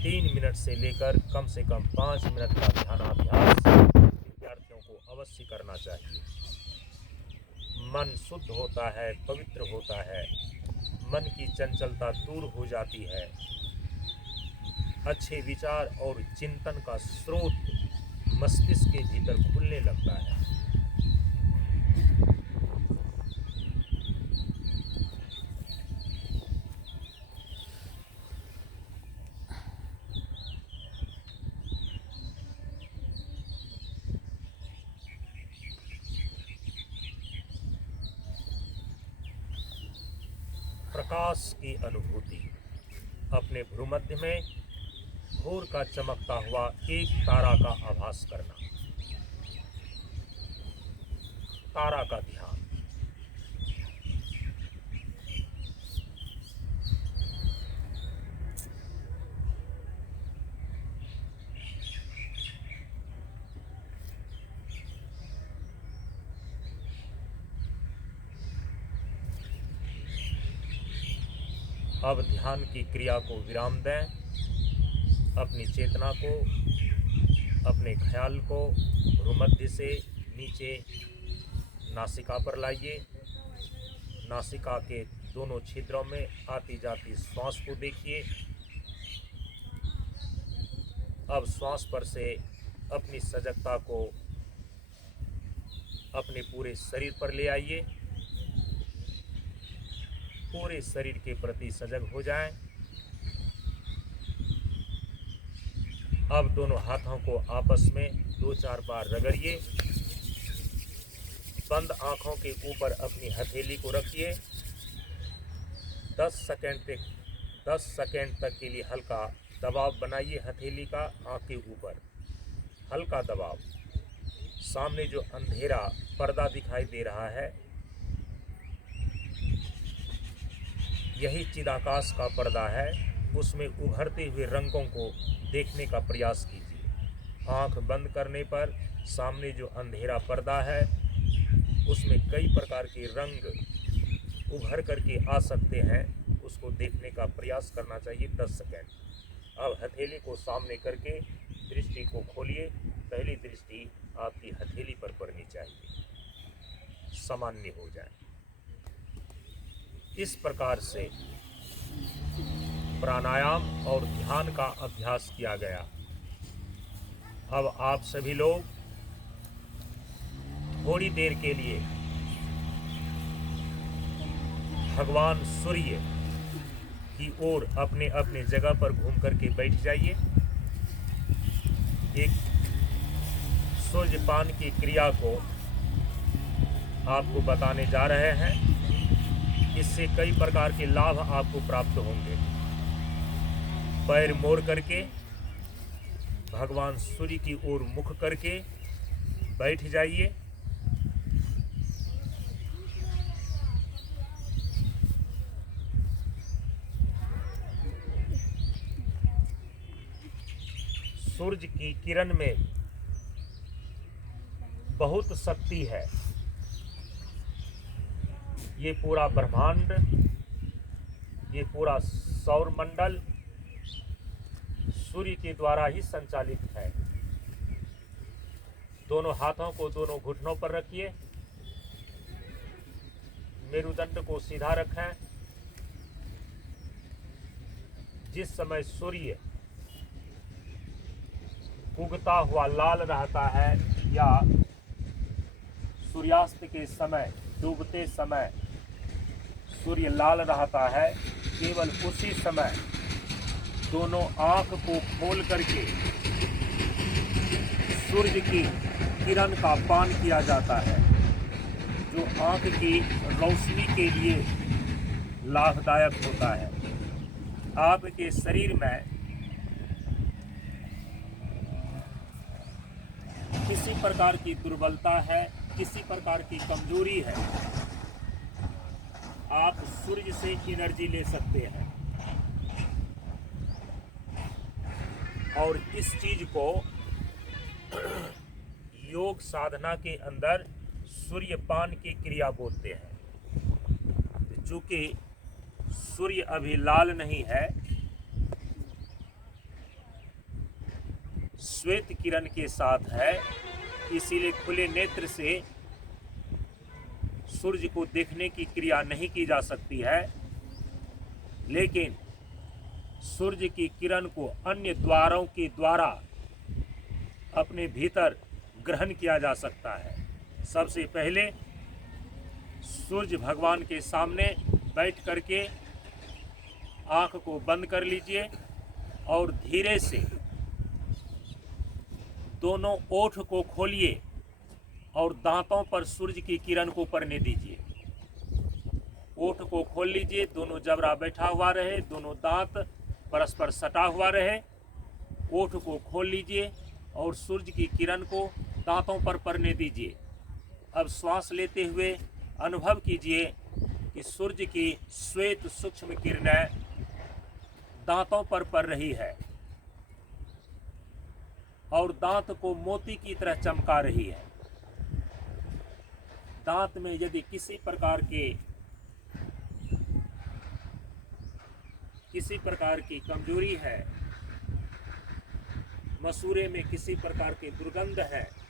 तीन मिनट से लेकर कम से कम 5 मिनट का ध्यानाभ्यास विद्यार्थियों को अवश्य करना चाहिए। मन शुद्ध होता है, पवित्र होता है, मन की चंचलता दूर हो जाती है, अच्छे विचार और चिंतन का स्रोत मस्तिष्क के भीतर खुलने लगता है। प्रकाश की अनुभूति। अपने भ्रूमध्य में भोर का चमकता हुआ एक तारा का आभास करना। तारा का ध्यान। अब ध्यान की क्रिया को विराम दें। अपनी चेतना को, अपने ख्याल को भ्रूमध्य से नीचे नासिका पर लाइए। नासिका के दोनों छिद्रों में आती जाती श्वास को देखिए। अब श्वास पर से अपनी सजगता को अपने पूरे शरीर पर ले आइए। पूरे शरीर के प्रति सजग हो जाएं। अब दोनों हाथों को आपस में 2-4 बार रगड़िए। बंद आंखों के ऊपर अपनी हथेली को रखिए। 10 सेकंड तक के लिए हल्का दबाव बनाइए हथेली का आंख के ऊपर। हल्का दबाव। सामने जो अंधेरा पर्दा दिखाई दे रहा है, यही चिदाकाश का पर्दा है। उसमें उभरते हुए रंगों को देखने का प्रयास कीजिए। आंख बंद करने पर सामने जो अंधेरा पर्दा है, उसमें कई प्रकार के रंग उभर करके आ सकते हैं। उसको देखने का प्रयास करना चाहिए 10 सेकंड। अब हथेली को सामने करके दृष्टि को खोलिए। पहली दृष्टि आपकी हथेली पर पड़नी चाहिए, सामान्य हो जाए। इस प्रकार से प्राणायाम और ध्यान का अभ्यास किया गया। अब आप सभी लोग थोड़ी देर के लिए भगवान सूर्य की ओर अपने अपने जगह पर घूम करके बैठ जाइए। एक सूर्यपान की क्रिया को आपको बताने जा रहे हैं। इससे कई प्रकार के लाभ आपको प्राप्त होंगे। पैर मोड़ करके भगवान सूर्य की ओर मुख करके बैठ जाइए। सूर्य की किरण में बहुत शक्ति है। ये पूरा ब्रह्मांड, ये पूरा सौर मंडल सूर्य के द्वारा ही संचालित है। दोनों हाथों को दोनों घुटनों पर रखिए, मेरुदंड को सीधा रखें। जिस समय सूर्य उगता हुआ लाल रहता है या सूर्यास्त के समय, डूबते समय सूर्य लाल रहता है, केवल उसी समय दोनों आंख को खोल करके सूर्य की किरण का पान किया जाता है, जो आंख की रोशनी के लिए लाभदायक होता है। आपके शरीर में किसी प्रकार की दुर्बलता है, किसी प्रकार की कमजोरी है, आप सूर्य से एनर्जी ले सकते हैं। और इस चीज को योग साधना के अंदर सूर्यपान की क्रिया बोलते हैं। चूंकि सूर्य अभी लाल नहीं है, श्वेत किरण के साथ है, इसीलिए खुले नेत्र से सूर्य को देखने की क्रिया नहीं की जा सकती है। लेकिन सूर्य की किरण को अन्य द्वारों के द्वारा अपने भीतर ग्रहण किया जा सकता है। सबसे पहले सूर्य भगवान के सामने बैठ करके आंख को बंद कर लीजिए और धीरे से दोनों ओठ को खोलिए और दांतों पर सूर्य की किरण को पड़ने दीजिए। ओठ को खोल लीजिए, दोनों जबड़ा बैठा हुआ रहे, दोनों दांत परस्पर सटा हुआ रहे। ओठ को खोल लीजिए और सूर्य की किरण को दांतों पर पड़ने दीजिए। अब श्वास लेते हुए अनुभव कीजिए कि सूर्य की श्वेत सूक्ष्म किरणें दांतों पर पड़ रही है और दांत को मोती की तरह चमका रही है। दांत में यदि किसी प्रकार की कमजोरी है, मसूड़े में किसी प्रकार की दुर्गंध है,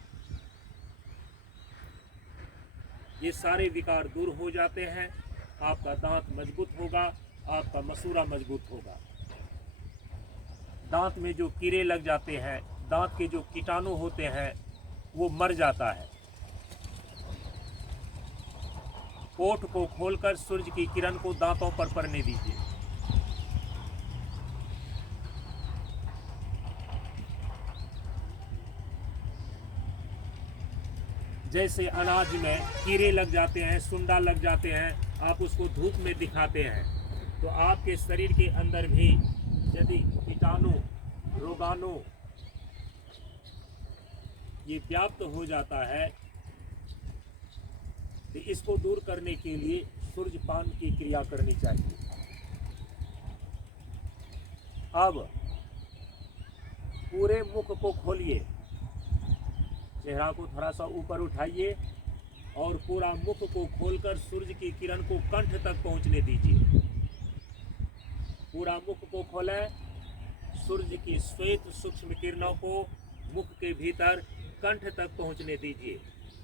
ये सारे विकार दूर हो जाते हैं। आपका दांत मजबूत होगा, आपका मसूड़ा मजबूत होगा। दांत में जो कीड़े लग जाते हैं, दांत के जो कीटाणु होते हैं, वो मर जाता है। ओठ को खोलकर सूर्य की किरण को दांतों पर पड़ने दीजिए। जैसे अनाज में कीड़े लग जाते हैं, सुंडा लग जाते हैं, आप उसको धूप में दिखाते हैं, तो आपके शरीर के अंदर भी यदि कीटाणु, रोगाणु ये व्याप्त हो जाता है, तो इसको दूर करने के लिए सूर्यपान की क्रिया करनी चाहिए। अब पूरे मुख को खोलिए, चेहरा को थोड़ा सा ऊपर उठाइए और पूरा मुख को खोलकर सूर्य की किरण को कंठ तक पहुंचने दीजिए। पूरा मुख को खोलें, सूर्य की श्वेत सूक्ष्म किरणों को मुख के भीतर कंठ तक पहुंचने दीजिए।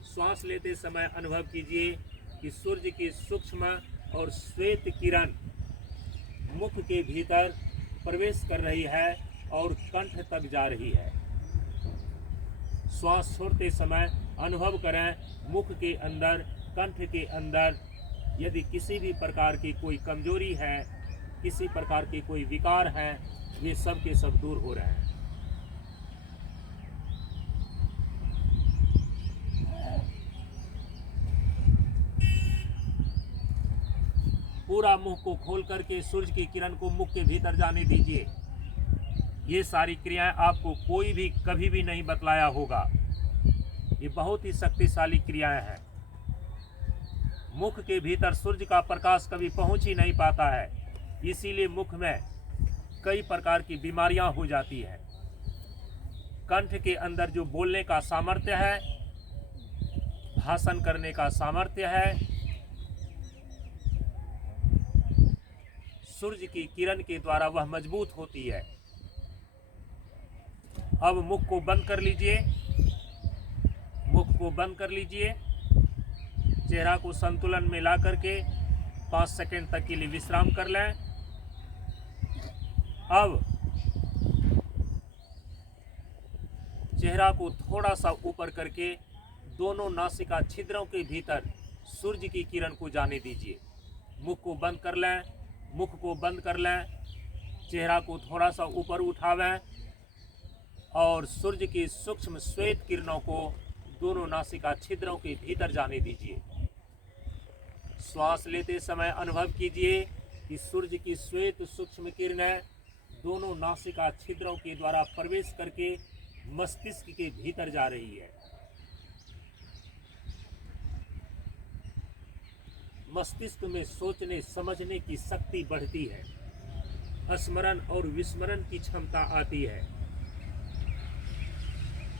श्वास लेते समय अनुभव कीजिए कि सूर्य की सूक्ष्म और श्वेत किरण मुख के भीतर प्रवेश कर रही है और कंठ तक जा रही है। श्वास छोड़ते समय अनुभव करें, मुख के अंदर, कंठ के अंदर यदि किसी भी प्रकार की कोई कमजोरी है, किसी प्रकार के कोई विकार है, ये सब के सब दूर हो रहे हैं। पूरा मुंह को खोल करके सूर्य की किरण को मुख के भीतर जाने दीजिए। ये सारी क्रियाएं आपको कोई भी कभी भी नहीं बतलाया होगा। ये बहुत ही शक्तिशाली क्रियाएं हैं। मुख के भीतर सूर्य का प्रकाश कभी पहुंच ही नहीं पाता है, इसीलिए मुख में कई प्रकार की बीमारियां हो जाती हैं। कंठ के अंदर जो बोलने का सामर्थ्य है, भाषण करने का सामर्थ्य है, सूर्य की किरण के द्वारा वह मजबूत होती है। अब मुख को बंद कर लीजिए, मुख को बंद कर लीजिए। चेहरा को संतुलन में ला करके 5 सेकंड तक के लिए विश्राम कर लें। अब चेहरा को थोड़ा सा ऊपर करके दोनों नासिका छिद्रों के भीतर सूर्य की किरण को जाने दीजिए। मुख को बंद कर लें, मुख को बंद कर लें। चेहरा को थोड़ा सा ऊपर उठावें और सूर्य की सूक्ष्म श्वेत किरणों को दोनों नासिका छिद्रों के भीतर जाने दीजिए। श्वास लेते समय अनुभव कीजिए कि सूर्य की श्वेत सूक्ष्म किरणें दोनों नासिका छिद्रों के द्वारा प्रवेश करके मस्तिष्क के भीतर जा रही है। मस्तिष्क में सोचने समझने की शक्ति बढ़ती है। स्मरण और विस्मरण की क्षमता आती है।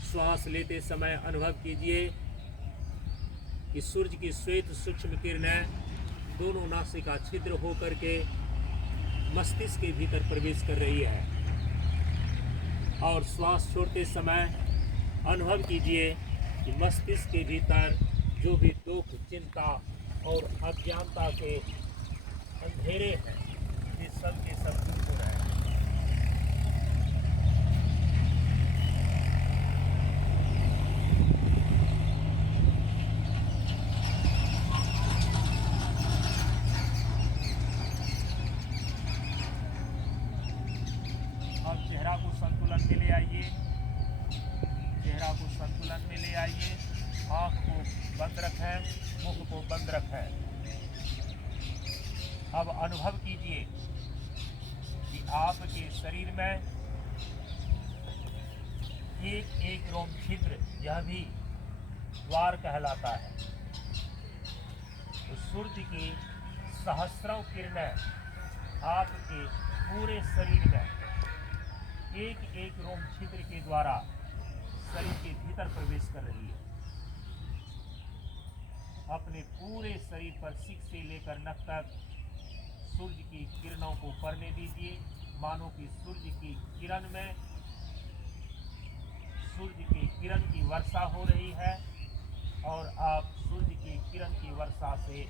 श्वास लेते समय अनुभव कीजिए कि सूर्य की श्वेत सूक्ष्म किरणें दोनों नासिका छिद्र होकर के मस्तिष्क के भीतर प्रवेश कर रही है। और श्वास छोड़ते समय अनुभव कीजिए कि मस्तिष्क के भीतर जो भी दुख, चिंता और अज्ञानता के अंधेरे हैं, ये सब के सब दूर हो रहे हैं। अब चेहरा को संतुलन में ले आइए, चेहरा को संतुलन में ले आइए। आँख को बंद रखें, मुख को बंद रखें। अब अनुभव कीजिए कि आपके शरीर में एक एक रोम छिद्र, यह भी द्वार कहलाता है। तो सूर्य की सहस्रों किरणें आपके पूरे शरीर में एक एक रोम छिद्र के द्वारा शरीर के भीतर प्रवेश कर रही है। अपने पूरे शरीर पर सिर से लेकर नख तक सूर्य की किरणों को पड़ने दीजिए। मानो कि सूर्य की किरण में सूर्य की किरण की वर्षा हो रही है और आप सूर्य की किरण की वर्षा से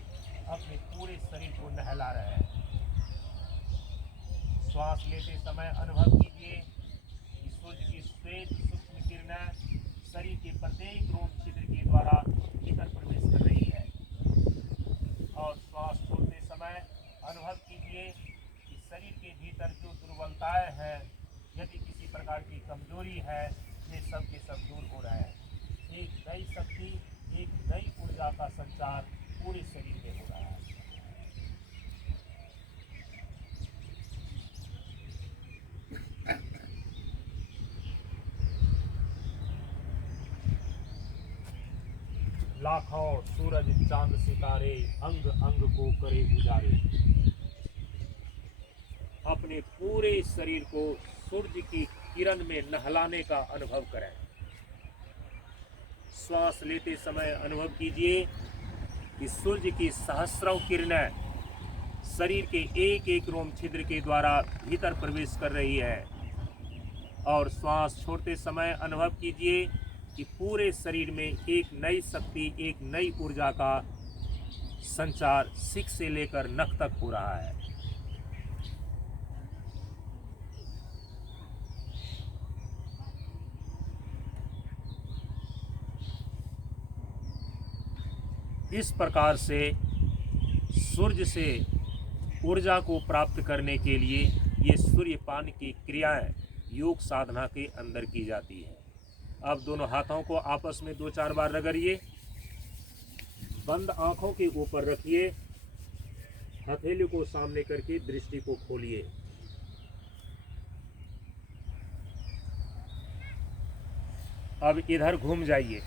अपने पूरे शरीर को नहला रहे हैं। श्वास लेते समय अनुभव कीजिए कि सूर्य की श्वेत सूक्ष्म किरणें शरीर के प्रत्येक रोम छिद्र के द्वारा भीतर प्रवेश कर रही है। और श्वास छोड़ते समय अनुभव कीजिए कि शरीर के भीतर जो दुर्बलताएं हैं, यदि किसी प्रकार की कमजोरी है, ये सब के सब दूर हो रहा है। एक नई शक्ति, एक नई ऊर्जा का संचार पूरे शरीर में हो रहा है। लाखों सूरज चांद सितारे अंग अंग को करे उजारे। अपने पूरे शरीर को सूर्य की किरण में नहलाने का अनुभव करें। श्वास लेते समय अनुभव कीजिए कि सूर्य की सहस्रों किरणें शरीर के एक एक रोम छिद्र के द्वारा भीतर प्रवेश कर रही है। और श्वास छोड़ते समय अनुभव कीजिए कि पूरे शरीर में एक नई शक्ति, एक नई ऊर्जा का संचार सिर से लेकर नख तक हो रहा है। इस प्रकार से सूर्य से ऊर्जा को प्राप्त करने के लिए ये सूर्यपान की क्रियाएं योग साधना के अंदर की जाती है। अब दोनों हाथों को आपस में 2-4 बार रगड़िए। बंद आंखों के ऊपर रखिए, हथेली को सामने करके दृष्टि को खोलिए। अब इधर घूम जाइए।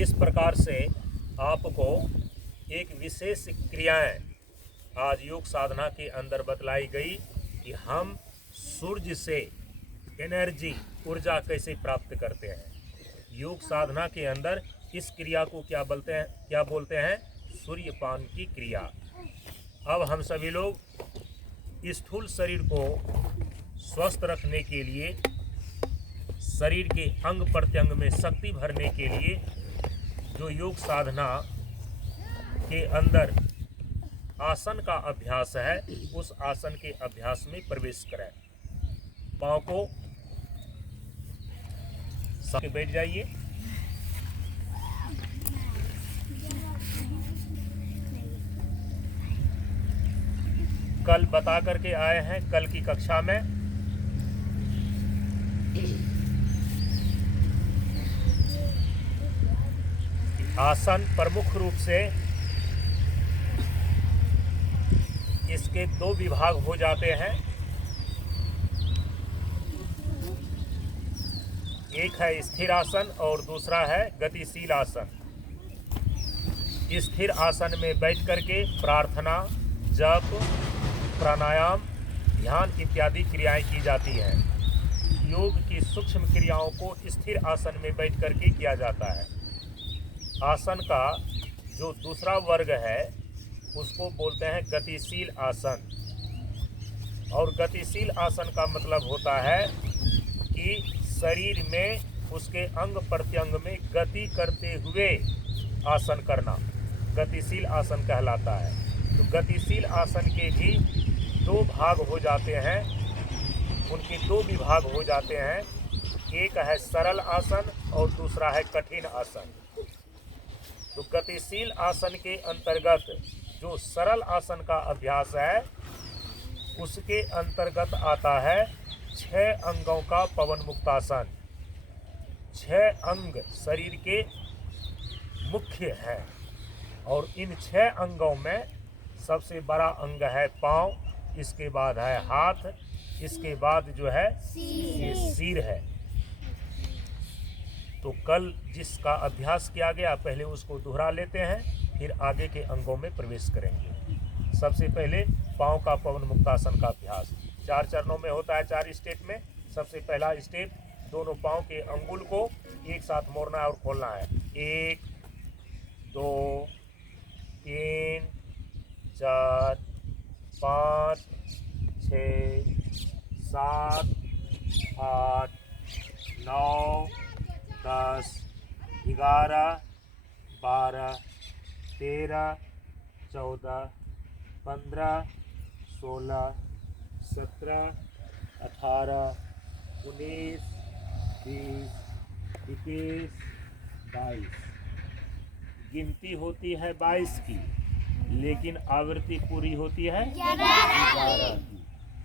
इस प्रकार से आपको एक विशेष क्रियाएं आज योग साधना के अंदर बतलाई गई कि हम सूर्य से एनर्जी ऊर्जा कैसे प्राप्त करते हैं। योग साधना के अंदर इस क्रिया को क्या बोलते हैं? सूर्यपान की क्रिया। अब हम सभी लोग स्थूल शरीर को स्वस्थ रखने के लिए, शरीर के अंग प्रत्यंग में शक्ति भरने के लिए जो योग साधना के अंदर आसन का अभ्यास है, उस आसन के अभ्यास में प्रवेश करें। पाँव को साथ बैठ जाइए। कल बता करके आए हैं, कल की कक्षा में आसन प्रमुख रूप से इसके दो विभाग हो जाते हैं। एक है स्थिर आसन और दूसरा है गतिशील आसन। स्थिर आसन में बैठ करके प्रार्थना, जप, प्राणायाम, ध्यान इत्यादि क्रियाएं की जाती हैं। योग की सूक्ष्म क्रियाओं को स्थिर आसन में बैठ करके किया जाता है। आसन का जो दूसरा वर्ग है उसको बोलते हैं गतिशील आसन। और गतिशील आसन का मतलब होता है कि शरीर में उसके अंग प्रत्यंग में गति करते हुए आसन करना गतिशील आसन कहलाता है। तो गतिशील आसन के भी दो भाग हो जाते हैं, उनके दो विभाग हो जाते हैं। एक है सरल आसन और दूसरा है कठिन आसन। तो गतिशील आसन के अंतर्गत जो सरल आसन का अभ्यास है, उसके अंतर्गत आता है 6 अंगों का पवन मुक्तासन। 6 अंग शरीर के मुख्य हैं और इन 6 अंगों में सबसे बड़ा अंग है पाँव, इसके बाद है हाथ, इसके बाद जो है ये सिर है। तो कल जिसका अभ्यास किया गया पहले उसको दोहरा लेते हैं, फिर आगे के अंगों में प्रवेश करेंगे। सबसे पहले पाँव का पवन मुक्तासन का अभ्यास 4 चरणों में होता है, 4 स्टेप में। सबसे पहला स्टेप, दोनों पाँव के अंगुल को एक साथ मोड़ना और खोलना है। 1 2 3 4 5 6 7 8 9 10 11 12 13 14 15 16 17 18 19 20 21 22। गिनती होती है 22 की, लेकिन आवृत्ति पूरी होती है 11 की।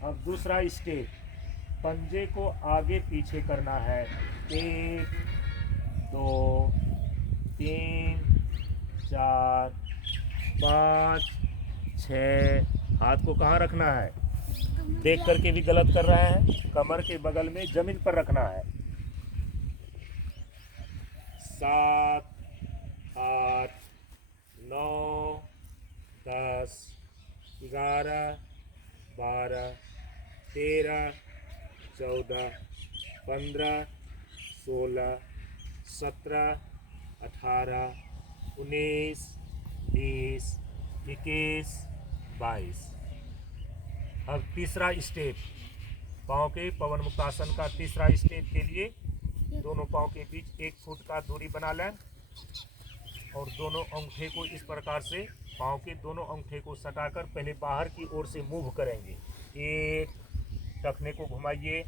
अब दूसरा स्टेप, पंजे को आगे पीछे करना है। 1 2 3 4 5 6। हाथ को कहाँ रखना है? देख करके भी गलत कर रहे हैं, कमर के बगल में जमीन पर रखना है। 7 8 9 10 11 12 13 14 15 16 17 18 19 20 21 22। अब तीसरा स्टेप, पाँव के पवन मुक्तासन का तीसरा स्टेप के लिए दोनों पाँव के बीच 1 फुट का दूरी बना लें और दोनों अंगूठे को इस प्रकार से पाँव के दोनों अंगूठे को सटाकर पहले बाहर की ओर से मूव करेंगे। 1, टखने को घुमाइए।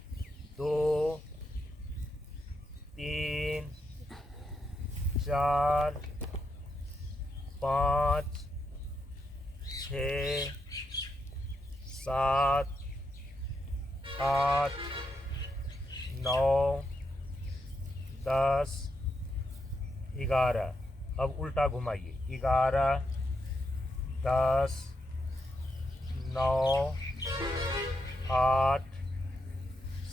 2 3 4 5 6 7 8 9 10 11। अब उल्टा घुमाइए। 11 10 9 8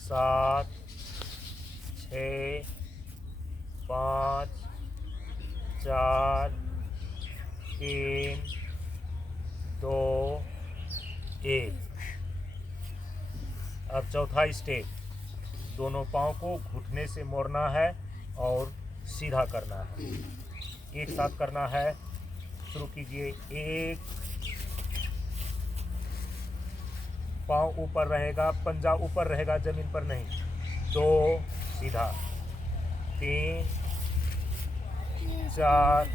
7 6 5 4 3 2 1। अब चौथा स्टेप, दोनों पाँव को घुटने से मोड़ना है और सीधा करना है। एक साथ करना है, शुरू कीजिए। एक, पाँव ऊपर रहेगा, पंजा ऊपर रहेगा, जमीन पर नहीं। दो, सीधा। तीन, चार,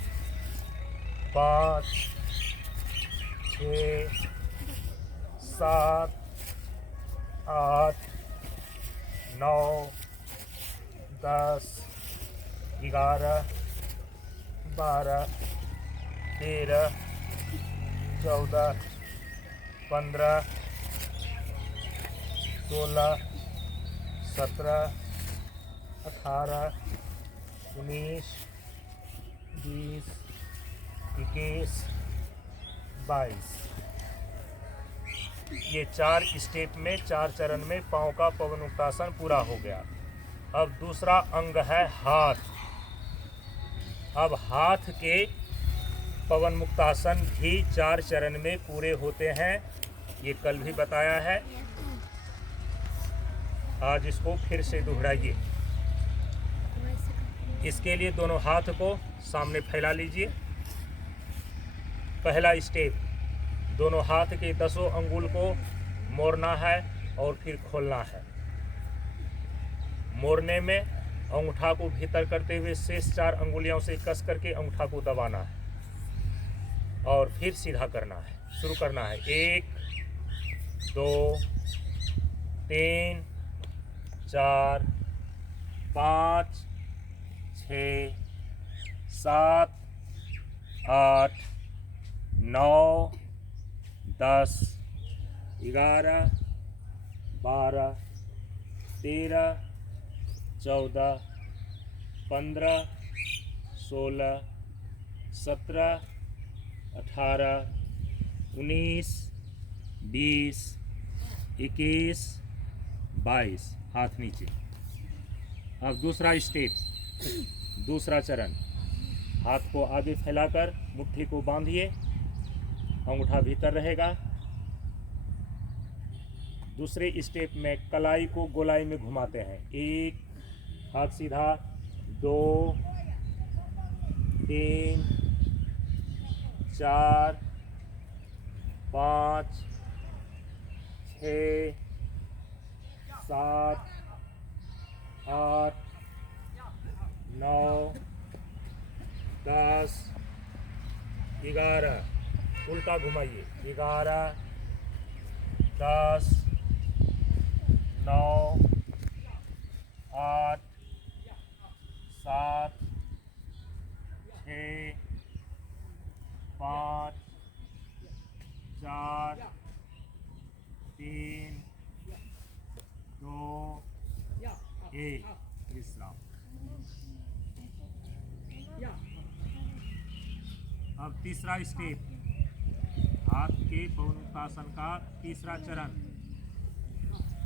पाँच, छः, सात, आठ, 9, 10, 11, 12, 13, 14, 15, 16, 17, 18, 19, 20, 21, 22। ये 4 स्टेप में, 4 चरण में पाँव का पवन मुक्तासन पूरा हो गया। अब दूसरा अंग है हाथ। अब हाथ के पवन मुक्तासन भी 4 चरण में पूरे होते हैं। ये कल भी बताया है, आज इसको फिर से दोहराइए। इसके लिए दोनों हाथ को सामने फैला लीजिए। पहला स्टेप, दोनों हाथ के 10 अंगुल को मोड़ना है और फिर खोलना है। मोड़ने में अंगूठा को भीतर करते हुए शेष 4 अंगुलियों से कस करके अंगूठा को दबाना है और फिर सीधा करना है। शुरू करना है। 1, 2, 3, 4, 5, 6, 7, 8, 9, 10, 11, 12, 13, 14, 15, 16, 17, 18, 19, 20, 21, 22। हाथ नीचे। अब दूसरा स्टेप, दूसरा चरण, हाथ को आगे फैलाकर मुट्ठी को बांधिए, अंगूठा भीतर रहेगा। दूसरे स्टेप में कलाई को गोलाई में घुमाते हैं। 1, हाथ सीधा। 2, 3, 4, 5, 6, 7, 8, 9, 10, 11, उल्टा घुमाइए। 11, 10, 9, 8, 7, 6, 5, 4, 3, 2, 1। विश्राम। अब तीसरा स्टेप, हाथ के पवन मुक्तासन का तीसरा चरण।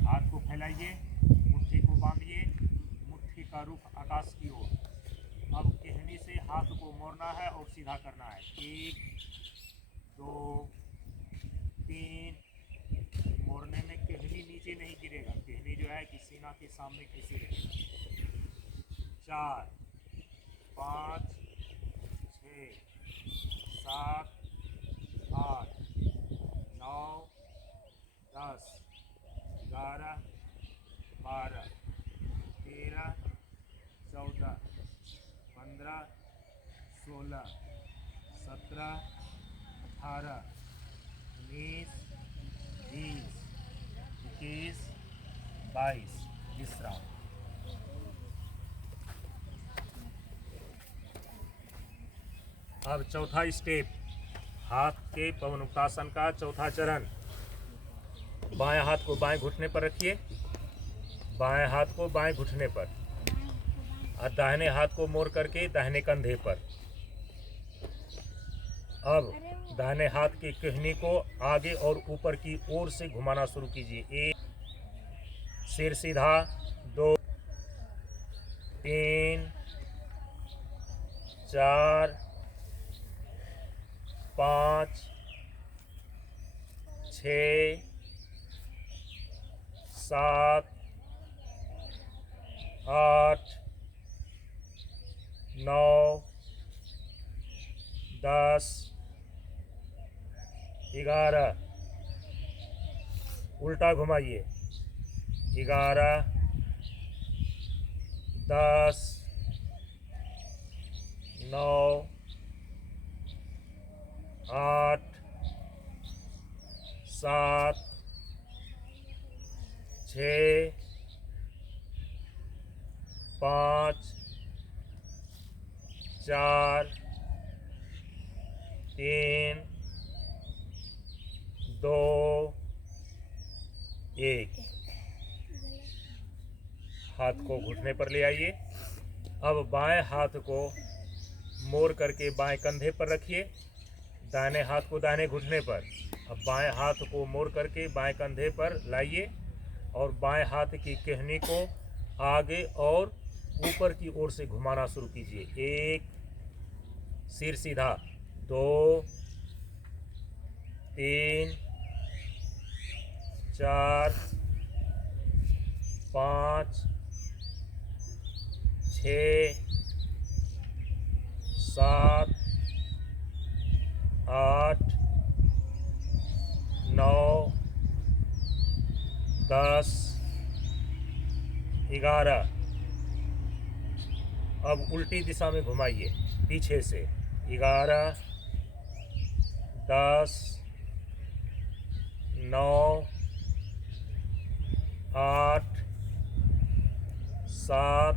हाथ को फैलाइए, मुट्ठी को बांधिए, मुट्ठी का रुख आकाश की ओर। अब कहनी से हाथ को मोड़ना है और सीधा करना है। 1, 2, 3। मोड़ने में कहनी नीचे नहीं गिरेगा, कहनी जो है कि सीना के सामने कैसे रहेगा। 4, 5, 6, 7, 8, 9, 10, 11, 12, 13, 14, 15, 16, 17, 18, 19, 20, 21, 22। विश्राम। अब चौथा स्टेप, हाथ के पवन मुक्तासन का चौथा चरण। बाएं हाथ को बाएं घुटने पर रखिए, बाएं हाथ को बाएं घुटने पर और दाहिने हाथ को मोड़ करके दाहिने कंधे पर। अब दाहिने हाथ की कहनी को आगे और ऊपर की ओर से घुमाना शुरू कीजिए। 1, सिर सीधा। 2, 3, 4, 5, 6, 7 8 9 10 11 उल्टा घुमाइए 11 10 9 8 7 6 5 4 3 2 1। हाथ को घुटने पर ले आइए। अब बाएं हाथ को मोड़ करके बाएं कंधे पर रखिए, दाहिने हाथ को दाहिने घुटने पर। अब बाएं हाथ को मोड़ करके बाएं कंधे पर लाइए और बाएं हाथ की कहनी को आगे और ऊपर की ओर से घुमाना शुरू कीजिए। 1, सिर सीधा, 2 3 4 5 6 7 8 9 10 11। अब उल्टी दिशा में घुमाइए पीछे से। 11 10 9 8 7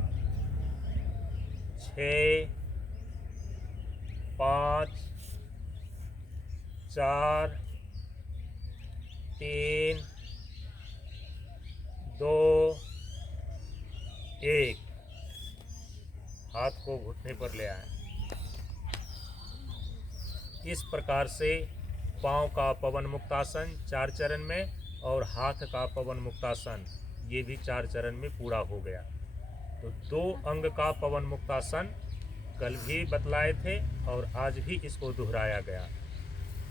6 5 4 3 2 1। हाथ को घुटने पर ले आए। इस प्रकार से पाँव का पवन मुक्तासन 4 चरण में और हाथ का पवन मुक्तासन ये भी 4 चरण में पूरा हो गया। तो 2 अंग का पवन मुक्तासन कल भी बतलाए थे और आज भी इसको दोहराया गया।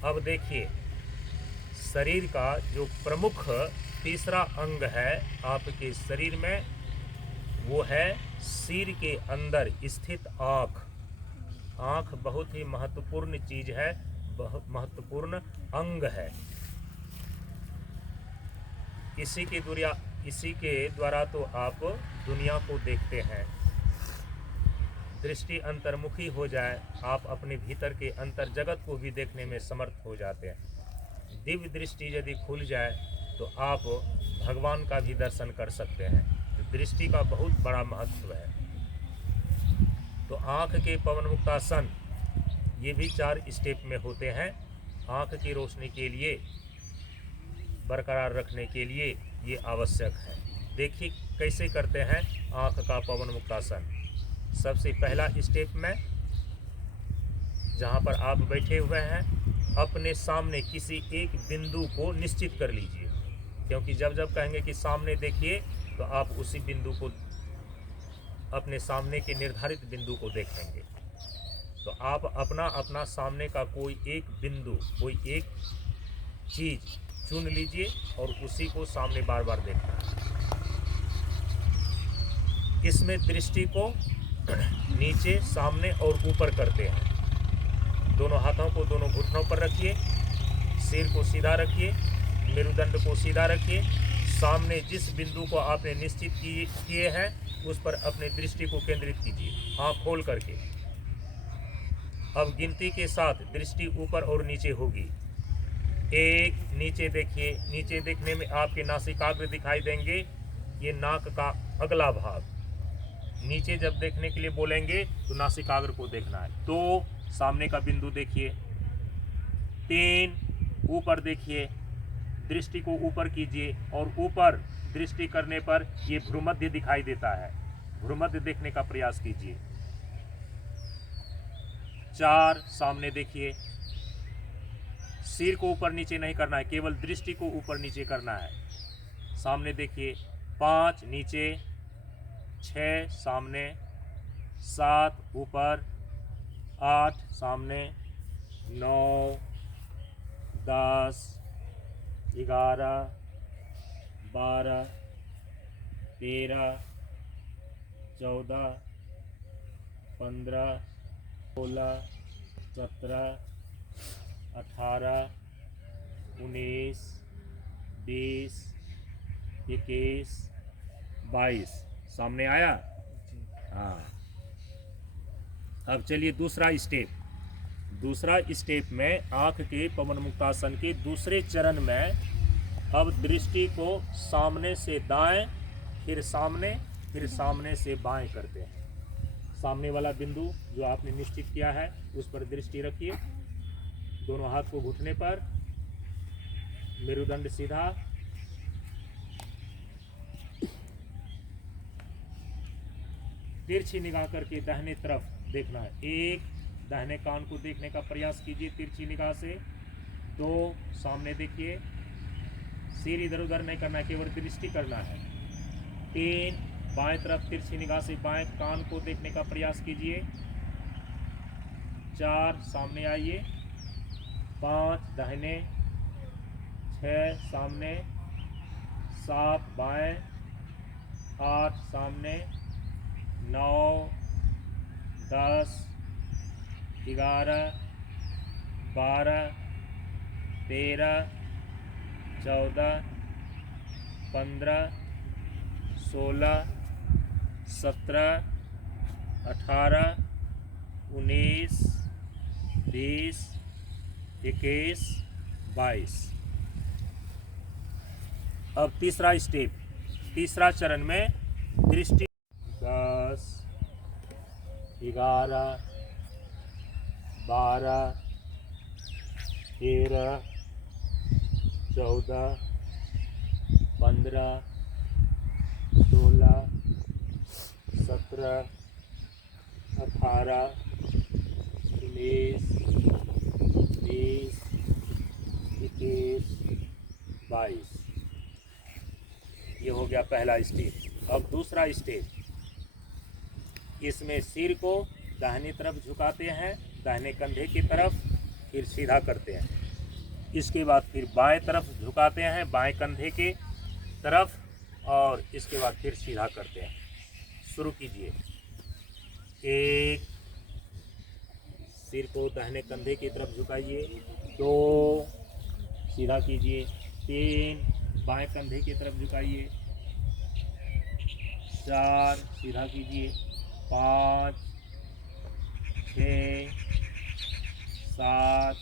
अब देखिए, शरीर का जो प्रमुख तीसरा अंग है आपके शरीर में, वो है सिर के अंदर स्थित आँख। आँख बहुत ही महत्वपूर्ण चीज है, बहुत महत्वपूर्ण अंग है। इसी के द्वारा तो आप दुनिया को देखते हैं। दृष्टि अंतर्मुखी हो जाए, आप अपने भीतर के अंतर जगत को भी देखने में समर्थ हो जाते हैं। दिव्य दृष्टि यदि खुल जाए तो आप भगवान का भी दर्शन कर सकते हैं। तो दृष्टि का बहुत बड़ा महत्व है। तो आँख के पवन मुक्तासन ये भी 4 स्टेप में होते हैं। आँख की रोशनी के लिए, बरकरार रखने के लिए ये आवश्यक है। देखिए कैसे करते हैं आँख का पवन मुक्तासन। सबसे पहला स्टेप में, जहाँ पर आप बैठे हुए हैं, अपने सामने किसी एक बिंदु को निश्चित कर लीजिए, क्योंकि जब जब कहेंगे कि सामने देखिए तो आप उसी बिंदु को, अपने सामने के निर्धारित बिंदु को देखेंगे। तो आप अपना अपना सामने का कोई एक बिंदु, कोई एक चीज चुन लीजिए और उसी को सामने बार बार देखना है। इसमें दृष्टि को नीचे, सामने और ऊपर करते हैं। दोनों हाथों को दोनों घुटनों पर रखिए, सिर को सीधा रखिए, मेरुदंड को सीधा रखिए। सामने जिस बिंदु को आपने निश्चित किए हैं उस पर अपने दृष्टि को केंद्रित कीजिए, आँख खोल करके। अब गिनती के साथ दृष्टि ऊपर और नीचे होगी। 1, नीचे देखिए। नीचे देखने में आपके नासिकाग्र दिखाई देंगे, ये नाक का अगला भाग। नीचे जब देखने के लिए बोलेंगे तो नासिकाग्र को देखना है। 2, सामने का बिंदु देखिए। 3, ऊपर देखिए, दृष्टि को ऊपर कीजिए और ऊपर दृष्टि करने पर ये भ्रूमध्य दिखाई देता है, भ्रूमध्य देखने का प्रयास कीजिए। 4, सामने देखिए। सिर को ऊपर नीचे नहीं करना है, केवल दृष्टि को ऊपर नीचे करना है। सामने देखिए। 5, नीचे। 6, सामने। 7, ऊपर। 8, सामने। 9, 10, 11, 12, 13, 14, 15, 16, 17, 18, 19, 20, 21, 22। सामने आया? हाँ। अब चलिए दूसरा स्टेप में आंख के पवन मुक्तासन के दूसरे चरण में अब दृष्टि को सामने से दाएं, फिर सामने से बाएं करते हैं। सामने वाला बिंदु जो आपने निश्चित किया है उस पर दृष्टि रखिए। दोनों हाथ को घुटने पर, मेरुदंड सीधा, तिरछी निगाह करके दाहिने तरफ देखना है। 1, दाहिने कान को देखने का प्रयास कीजिए तिरछी निगाह से। 2, सामने देखिए, सिर इधर उधर नहीं करना है, केवल दृष्टि करना है। 3, बाएं तरफ तिरछी निगाह से बाएं कान को देखने का प्रयास कीजिए। 4, सामने आइए। 5, दाहिने। 6, सामने। 7, बाएं। 8, सामने। 9, 10, 11, 12, 13, 14, 15, 16, 17, 18, 19, 20, 21, 22। अब तीसरा चरण में दृष्टि 10, 11, 12, 13, 14, 15, 16, 17, 18, 19, 20, 21, 22। ये हो गया पहला स्टेप। अब दूसरा स्टेप, इसमें सिर को दाहिनी तरफ झुकाते हैं, दाहिने कंधे की तरफ, फिर सीधा करते हैं। इसके बाद फिर बाएं तरफ झुकाते हैं, बाएं कंधे के तरफ, और इसके बाद फिर सीधा करते हैं। शुरू कीजिए। 1, सिर को दाहिने कंधे की तरफ झुकाइए। 2, सीधा कीजिए। 3, बाएं कंधे की तरफ झुकाइए। 4, सीधा कीजिए। 5, 6, 7,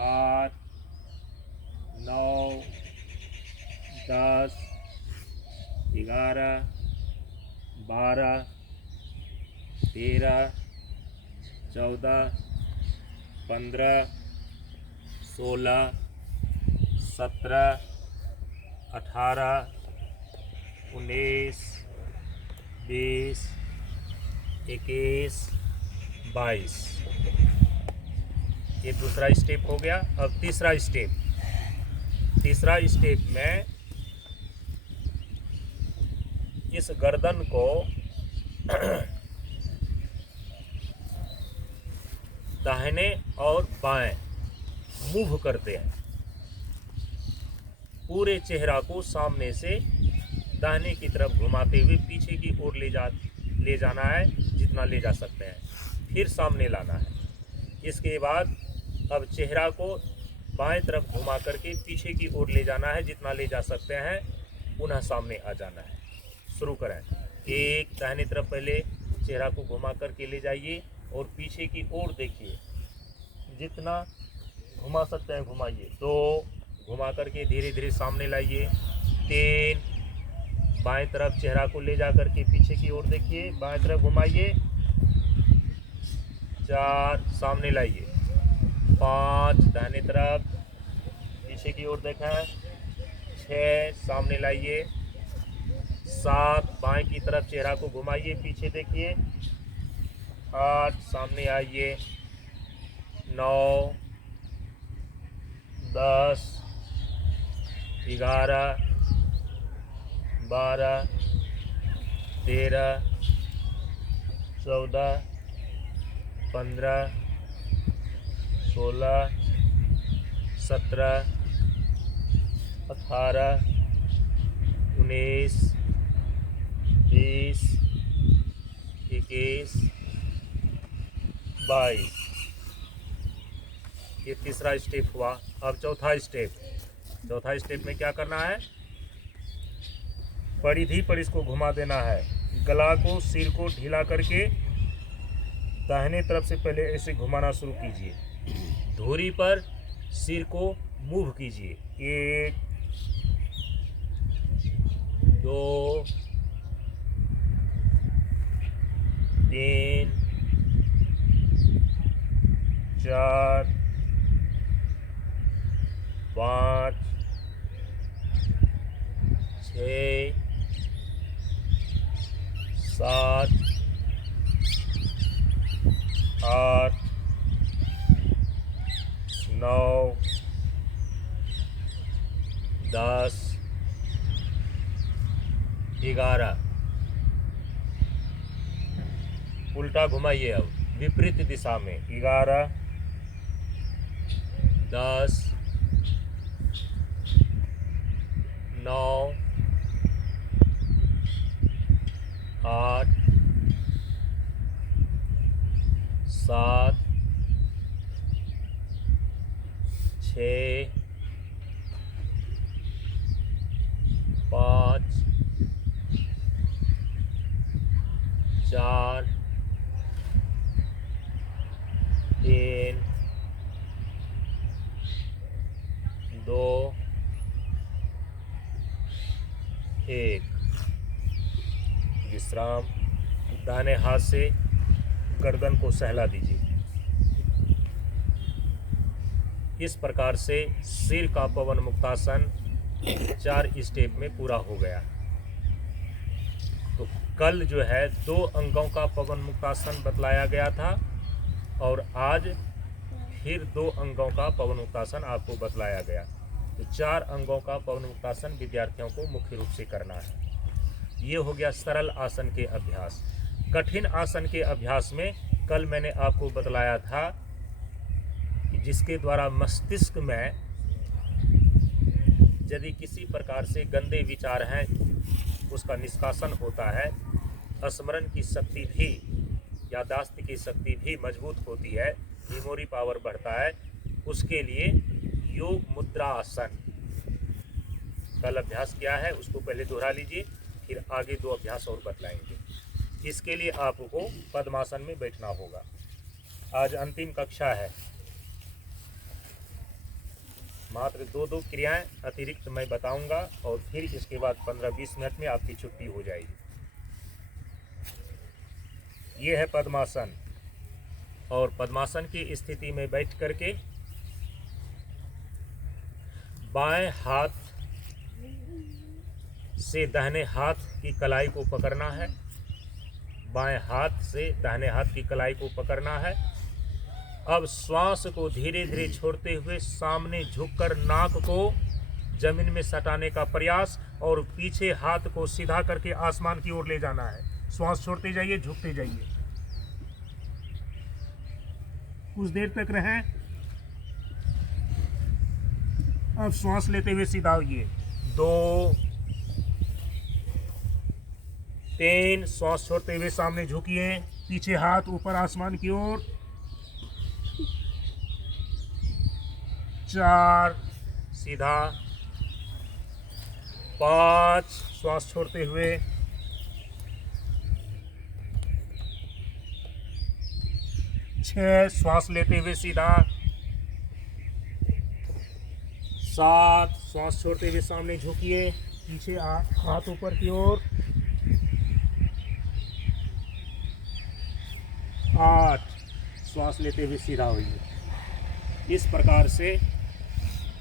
8, 9, 10, 11, 12, 13, 14, 15, 16, 17, 18, 19, 20, 21, 22। ये दूसरा स्टेप हो गया। अब तीसरा स्टेप में इस गर्दन को दाहिने और बाएं मूव करते हैं। पूरे चेहरा को सामने से दाहिने की तरफ घुमाते हुए पीछे की ओर ले जाना है, जितना ले जा सकते हैं। फिर सामने लाना है। इसके बाद अब चेहरा को बाएं तरफ घुमा करके पीछे की ओर ले जाना है, जितना ले जा सकते हैं। पुनः सामने आ जाना है। शुरू करें। 1, दाहिने तरफ पहले चेहरा को घुमा करके ले जाइए और पीछे की ओर देखिए, जितना घुमा सकते हैं घुमाइए। 2, घुमा करके धीरे धीरे सामने लाइए। 3, बाएं तरफ चेहरा को ले जा करके पीछे की ओर देखिए, बाएं तरफ घुमाइए। 4, सामने लाइए। 5, दाहिने तरफ पीछे की ओर देखें। 6, सामने लाइए। 7, बाएं की तरफ चेहरा को घुमाइए, पीछे देखिए। 8, सामने आइए। 9, 10, 11, 12, 13, 14, 15, 16, 17, 18, 19, 21, 22। ये तीसरा स्टेप हुआ। अब चौथा स्टेप में क्या करना है? परिधि पर इसको घुमा देना है। गला को, सिर को ढीला करके दाहिने तरफ से पहले ऐसे घुमाना शुरू कीजिए। धुरी पर सिर को मूव कीजिए। 1, 2, 3, 4, 5, 6, 7, 8, 9, 10, 11। उल्टा घुमाइए अब विपरीत दिशा में। 11, 10, 9, 8, 7, 6, 5, 4, 3, 2, 1। विश्राम। दाहिने हाथ से गर्दन को सहला दीजिए। इस प्रकार से सिर का पवन मुक्तासन 4 स्टेप में पूरा हो गया। तो कल जो है 2 अंगों का पवन मुक्तासन बतलाया गया था और आज फिर 2 अंगों का पवन मुक्तासन आपको बतलाया गया। तो 4 अंगों का पवन मुक्तासन विद्यार्थियों को मुख्य रूप से करना है। ये हो गया सरल आसन के अभ्यास। कठिन आसन के अभ्यास में कल मैंने आपको बतलाया था जिसके द्वारा मस्तिष्क में यदि किसी प्रकार से गंदे विचार हैं उसका निष्कासन होता है, स्मरण की शक्ति भी, यादाश्त की शक्ति भी मजबूत होती है, मेमोरी पावर बढ़ता है। उसके लिए योग मुद्रा आसन कल अभ्यास किया है, उसको पहले दोहरा लीजिए, फिर आगे 2 अभ्यास और बतलाएंगे। इसके लिए आपको पद्मासन में बैठना होगा। आज अंतिम कक्षा है। मात्र 2 क्रियाएं अतिरिक्त मैं बताऊंगा और फिर इसके बाद 15-20 मिनट में आपकी छुट्टी हो जाएगी। ये है पद्मासन। और पद्मासन की स्थिति में बैठ करके बाएं हाथ से दाहिने हाथ की कलाई को पकड़ना है। बाएं हाथ से दाहिने हाथ की कलाई को पकड़ना है। अब श्वास को धीरे धीरे छोड़ते हुए सामने झुककर नाक को जमीन में सटाने का प्रयास और पीछे हाथ को सीधा करके आसमान की ओर ले जाना है। श्वास छोड़ते जाइए, झुकते जाइए। कुछ देर तक रहें। अब श्वास लेते हुए सीधा होइए। 2, 3, श्वास छोड़ते हुए सामने झुकिए, पीछे हाथ ऊपर आसमान की ओर। 4, सीधा। 5, श्वास छोड़ते हुए। 6, श्वास लेते हुए सीधा। 7, श्वास छोड़ते हुए सामने झुकिए, पीछे हाथ ऊपर की ओर। 8, श्वास लेते हुए सीधा होइए। इस प्रकार से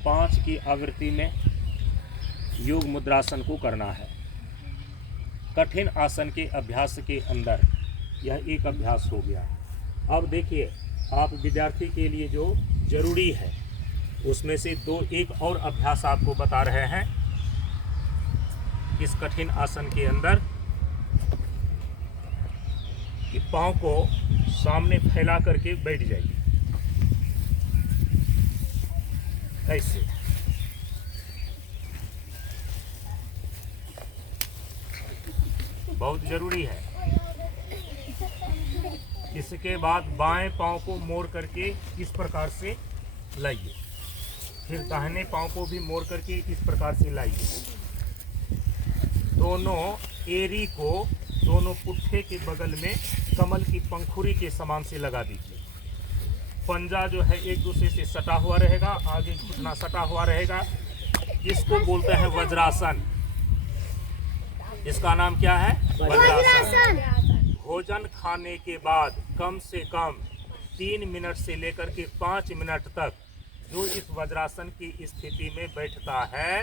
5 की आवृत्ति में योग मुद्रासन को करना है। कठिन आसन के अभ्यास के अंदर यह एक अभ्यास हो गया। अब देखिए, आप विद्यार्थी के लिए जो जरूरी है उसमें से 1 और अभ्यास आपको बता रहे हैं। इस कठिन आसन के अंदर कि पाँव को सामने फैला करके बैठ जाइए, ऐसे। बहुत जरूरी है। इसके बाद बाएं पांव को मोड़ करके इस प्रकार से लाइए, फिर दाहिने पांव को भी मोड़ करके इस प्रकार से लाइए। दोनों एरी को दोनों पुट्ठे के बगल में कमल की पंखुड़ी के समान से लगा दीजिए। पंजा जो है एक दूसरे से सटा हुआ रहेगा, आगे घुटना सटा हुआ रहेगा। इसको बोलते हैं वज्रासन। इसका नाम क्या है? वज्रासन। भोजन खाने के बाद कम से कम 3 मिनट से लेकर के 5 मिनट तक जो इस वज्रासन की स्थिति में बैठता है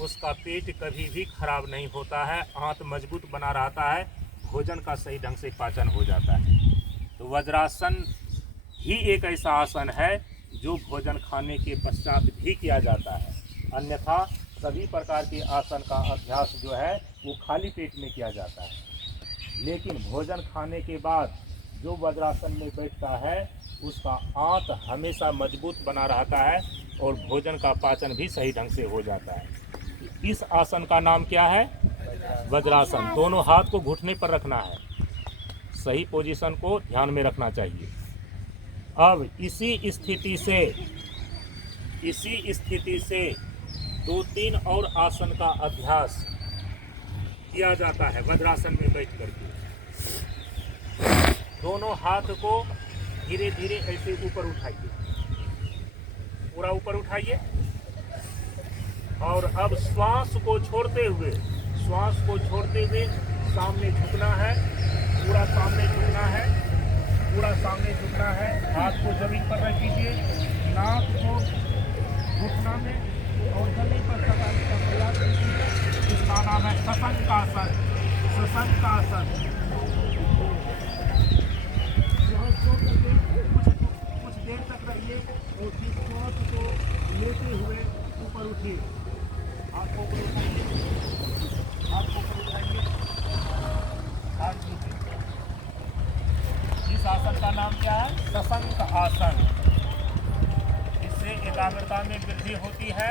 उसका पेट कभी भी खराब नहीं होता है, आंत मजबूत बना रहता है, भोजन का सही ढंग से पाचन हो जाता है। तो वज्रासन ही एक ऐसा आसन है जो भोजन खाने के पश्चात भी किया जाता है। अन्यथा सभी प्रकार के आसन का अभ्यास जो है वो खाली पेट में किया जाता है। लेकिन भोजन खाने के बाद जो वज्रासन में बैठता है उसका आंत हमेशा मजबूत बना रहता है और भोजन का पाचन भी सही ढंग से हो जाता है। इस आसन का नाम क्या है? वज्रासन। दोनों हाथ को घुटने पर रखना है, सही पोजीशन को ध्यान में रखना चाहिए। अब इसी स्थिति से 2-3 और आसन का अभ्यास किया जाता है वज्रासन में बैठ करके। दोनों हाथ को धीरे धीरे ऐसे ऊपर उठाइए, पूरा ऊपर उठाइए और अब श्वास को छोड़ते हुए सामने झुकना है, पूरा सामने झुकना है। हाथ को जमीन पर रख दीजिए, नाक को घुटना में और जमीन पर सटाने का प्रयास कीजिए। इसका नाम है सशंकासन। कुछ देर तक रहिए और फिर श्वास को लेते हुए ऊपर उठिए। हाथ को ऊपर उठाइए, हाथ नीचे। इस आसन का नाम क्या है? सशंक आसन। इससे एकाग्रता में वृद्धि होती है,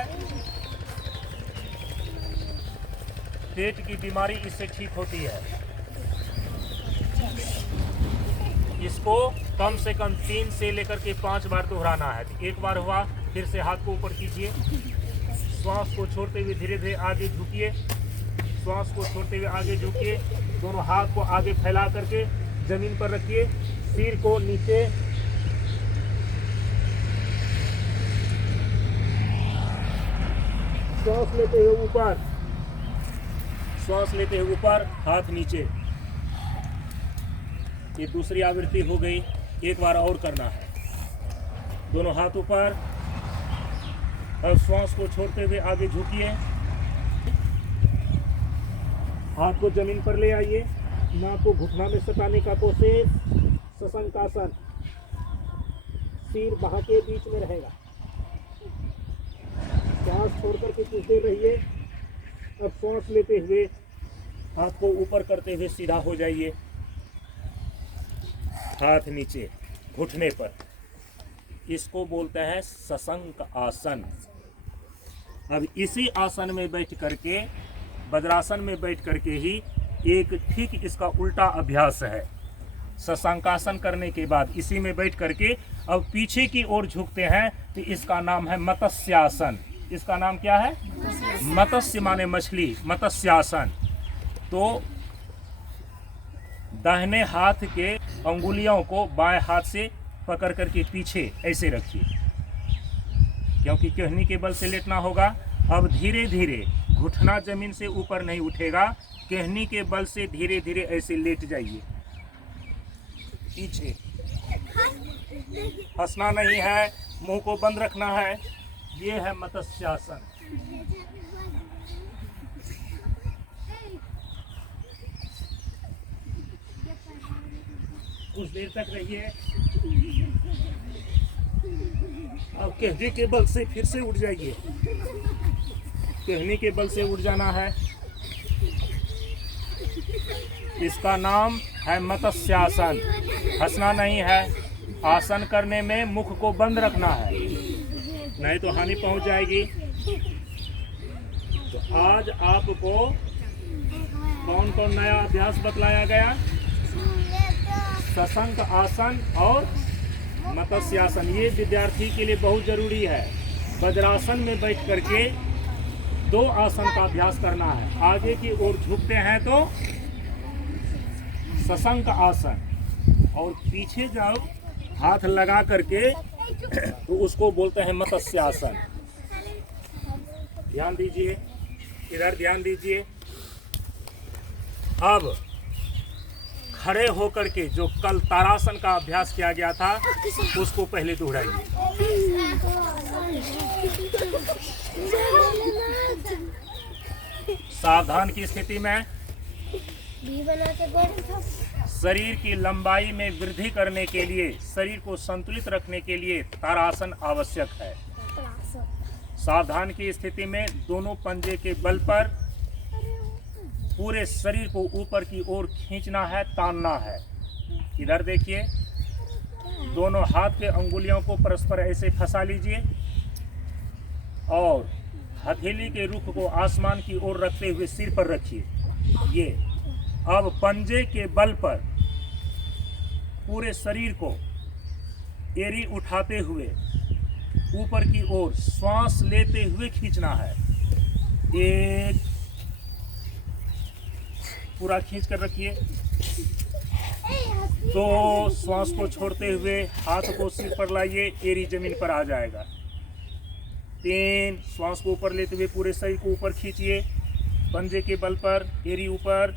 पेट की बीमारी इससे ठीक होती है। इसको कम से कम 3 से लेकर के 5 बार दोहराना है। एक बार हुआ, फिर से हाथ को ऊपर कीजिए, श्वास को छोड़ते हुए धीरे धीरे आगे झुकिए, दोनों हाथ को आगे फैला करके जमीन पर रखिए, सिर को नीचे, श्वास लेते हुए ऊपर, हाथ नीचे। ये दूसरी आवृत्ति हो गई। एक बार और करना है। दोनों हाथ ऊपर और श्वास को छोड़ते हुए आगे झुकिए, हाथ को जमीन पर ले आइए, नाक को घुटना में सटाने का कोशिश, सशंकासन। सिर बाह के बीच में रहेगा। श्वास छोड़कर के कुछ देर रहिए। अब श्वास लेते हुए हाथ को ऊपर करते हुए सीधा हो जाइए, हाथ नीचे घुटने पर। इसको बोलते हैं सशंक आसन। अब इसी आसन में बैठ करके, वज्रासन में बैठ करके ही एक ठीक इसका उल्टा अभ्यास है। शशांकासन करने के बाद इसी में बैठ करके अब पीछे की ओर झुकते हैं, तो इसका नाम है मत्स्यासन। इसका नाम क्या है? मत्स्य माने मछली, मत्स्यासन। तो दाहिने हाथ के अंगुलियों को बाएं हाथ से पकड़ करके पीछे ऐसे रखिए, क्योंकि कहनी के बल से लेटना होगा। अब धीरे धीरे घुटना जमीन से ऊपर नहीं उठेगा, कहनी के बल से धीरे धीरे ऐसे लेट जाइए पीछे। हंसना नहीं है, मुंह को बंद रखना है। ये है मत्स्यासन। कुछ देर तक रहिए। अब कहने के बल से फिर से उठ जाइए, कहने के बल से उठ जाना है। इसका नाम है मत्स्यासन। हंसना नहीं है, आसन करने में मुख को बंद रखना है, नहीं तो हानि पहुंच जाएगी। तो आज आपको कौन कौन नया अभ्यास बतलाया गया? सशंक आसन और मत्स्यासन, ये विद्यार्थी के लिए बहुत जरूरी है। वज्रासन में बैठ करके 2 आसन का अभ्यास करना है। आगे की ओर झुकते हैं तो सशंक आसन, और पीछे जाओ हाथ लगा करके तो उसको बोलते हैं मत्स्यासन। ध्यान दीजिए, इधर ध्यान दीजिए। अब खड़े होकर के जो कल तारासन का अभ्यास किया गया था उसको पहले दोहराइए। सावधान की स्थिति में शरीर की लंबाई में वृद्धि करने के लिए, शरीर को संतुलित रखने के लिए तारासन आवश्यक है। सावधान की स्थिति में दोनों पंजे के बल पर पूरे शरीर को ऊपर की ओर खींचना है, तानना है। इधर देखिए, दोनों हाथ के अंगुलियों को परस्पर ऐसे फंसा लीजिए और हथेली के रुख को आसमान की ओर रखते हुए सिर पर रखिए। ये अब पंजे के बल पर पूरे शरीर को एड़ी उठाते हुए ऊपर की ओर श्वास लेते हुए खींचना है। एक, पूरा खींच कर रखिए। 2, श्वास को छोड़ते हुए हाथ को सिर पर लाइए, एड़ी जमीन पर आ जाएगा। 3, श्वास को ऊपर लेते हुए पूरे शरीर को ऊपर खींचिए, पंजे के बल पर, एड़ी ऊपर।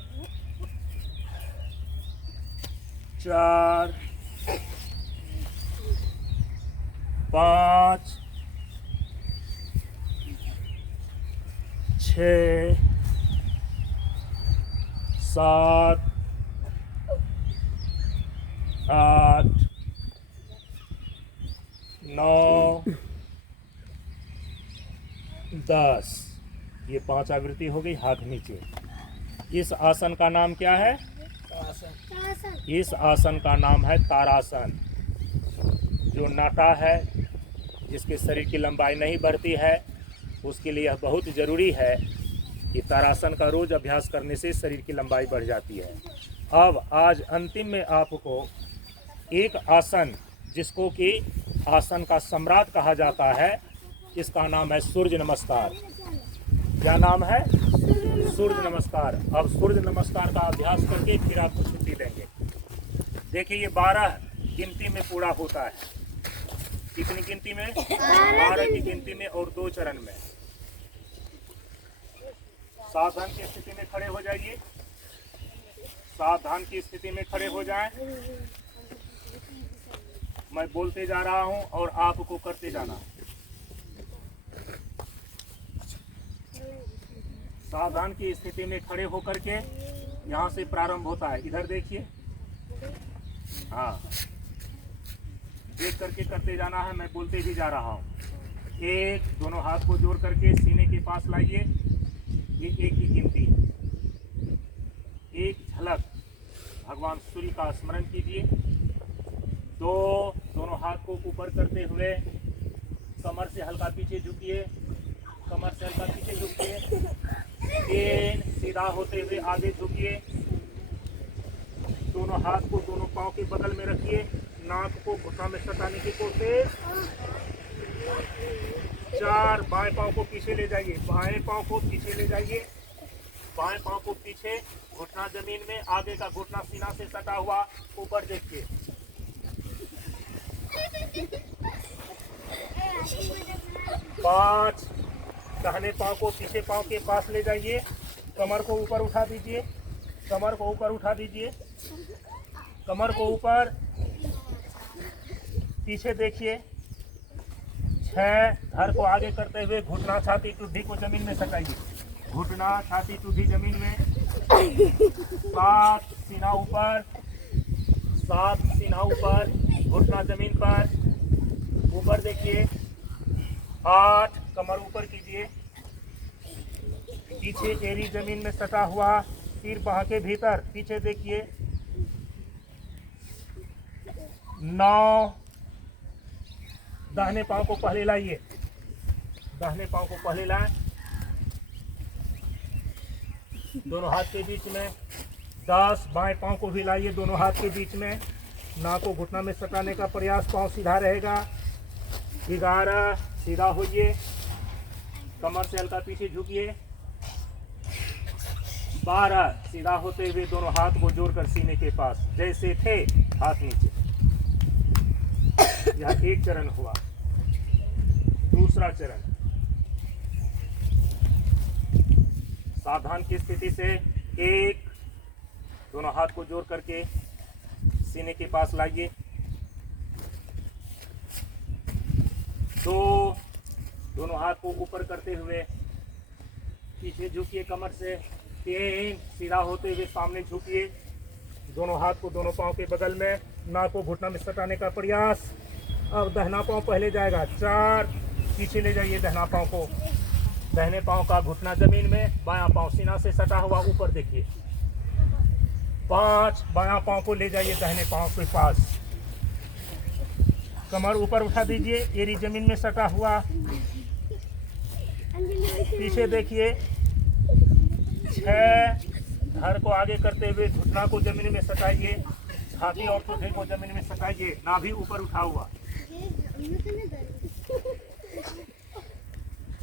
4, 5, 6, 7, 8, 9, 10। ये 5 आवृत्ति हो गई। हाथ नीचे। इस आसन का नाम क्या है? इस आसन का नाम है तारासन। जो नाटा है, जिसके शरीर की लंबाई नहीं बढ़ती है, उसके लिए यह बहुत ज़रूरी है कि तारासन का रोज अभ्यास करने से शरीर की लंबाई बढ़ जाती है। अब आज अंतिम में आपको एक आसन, जिसको कि आसन का सम्राट कहा जाता है, इसका नाम है सूर्य नमस्कार। क्या नाम है? सूर्य नमस्कार। अब सूर्य नमस्कार का अभ्यास करके फिर आपको छुट्टी देंगे। देखिए, ये 12 गिनती में पूरा होता है। कितनी गिनती में? 12 की गिनती में और 2 चरण में। सावधान की स्थिति में खड़े हो जाइए। सावधान की स्थिति में खड़े हो जाएं। मैं बोलते जा रहा हूं और आपको करते जाना। सावधान की स्थिति में खड़े होकर के यहाँ से प्रारंभ होता है। इधर देखिए, हाँ, देख करके करते जाना है। मैं बोलते भी जा रहा हूँ। 1, दोनों हाथ को जोड़ करके सीने के पास लाइए। ये 1 की गिनती है। एक झलक भगवान सूर्य का स्मरण कीजिए। 2, दोनों हाथ को ऊपर करते हुए कमर से हल्का पीछे झुकिए। कमर से हल्का पीछे झुकिए। 3, सीधा होते हुए आगे झुकिए। दोनों हाथ को दोनों पांव के बगल में रखिए। नाक को घुटना में सटाने की कोशिश। 4, बाएं पांव को पीछे ले जाइए। बाएं पांव को पीछे ले जाइए। बाएं पांव को पीछे, घुटना जमीन में, आगे का घुटना सीना से सटा हुआ, ऊपर देखिए। 5, दाहिने पांव को पीछे पांव के पास ले जाइए। कमर को ऊपर उठा दीजिए। कमर को ऊपर उठा दीजिए। कमर को ऊपर, पीछे देखिए। 6, धड़ को आगे करते हुए घुटना छाती टुड्डी को जमीन में सटाइए। घुटना छाती टुड्डी जमीन में। 7, सीना ऊपर। 7, सीना ऊपर, घुटना जमीन पर, ऊपर देखिए। 8, कमर ऊपर कीजिए। पीछे एड़ी जमीन में सटा हुआ, सिर बाह के भीतर, पीछे देखिए। 9, दाहिने पांव को पहले लाइए। दाहिने पांव को पहले लाएं, दोनों हाथ के बीच में। 10, बाएं पांव को भी लाइए दोनों हाथ के बीच में। नाक को घुटना में सटाने का प्रयास, पाँव सीधा रहेगा। 11 सीधा होइए, कमर से हल्का पीछे झुकिए। 12 सीधा होते हुए दोनों हाथ को जोड़कर सीने के पास, जैसे थे हाथ नीचे। यह एक चरण हुआ। दूसरा चरण, सावधान की स्थिति से एक, दोनों हाथ को जोड़ करके सीने के पास लाइए। 2, दोनों हाथ को ऊपर करते हुए पीछे झुकिए कमर से। 3, सीधा होते हुए सामने झुकिए, दोनों हाथ को दोनों पांव के बगल में, नाक को घुटना में सटाने का प्रयास। अब दाहिना पांव पहले जाएगा। 4, पीछे ले जाइए दाहिना पांव को, दाहिने पांव का घुटना जमीन में, बायां पांव सीना से सटा हुआ ऊपर देखिए। 5, बायां पांव को ले जाइए दाहिने पांव के पास, कमर ऊपर उठा दीजिए, एड़ी जमीन में सटा हुआ। पीछे देखिए। 6, धड़ को आगे करते हुए घुटना को जमीन में सटाइए, छाती और कंधे को जमीन में सटाइए, नाभि ऊपर उठा हुआ।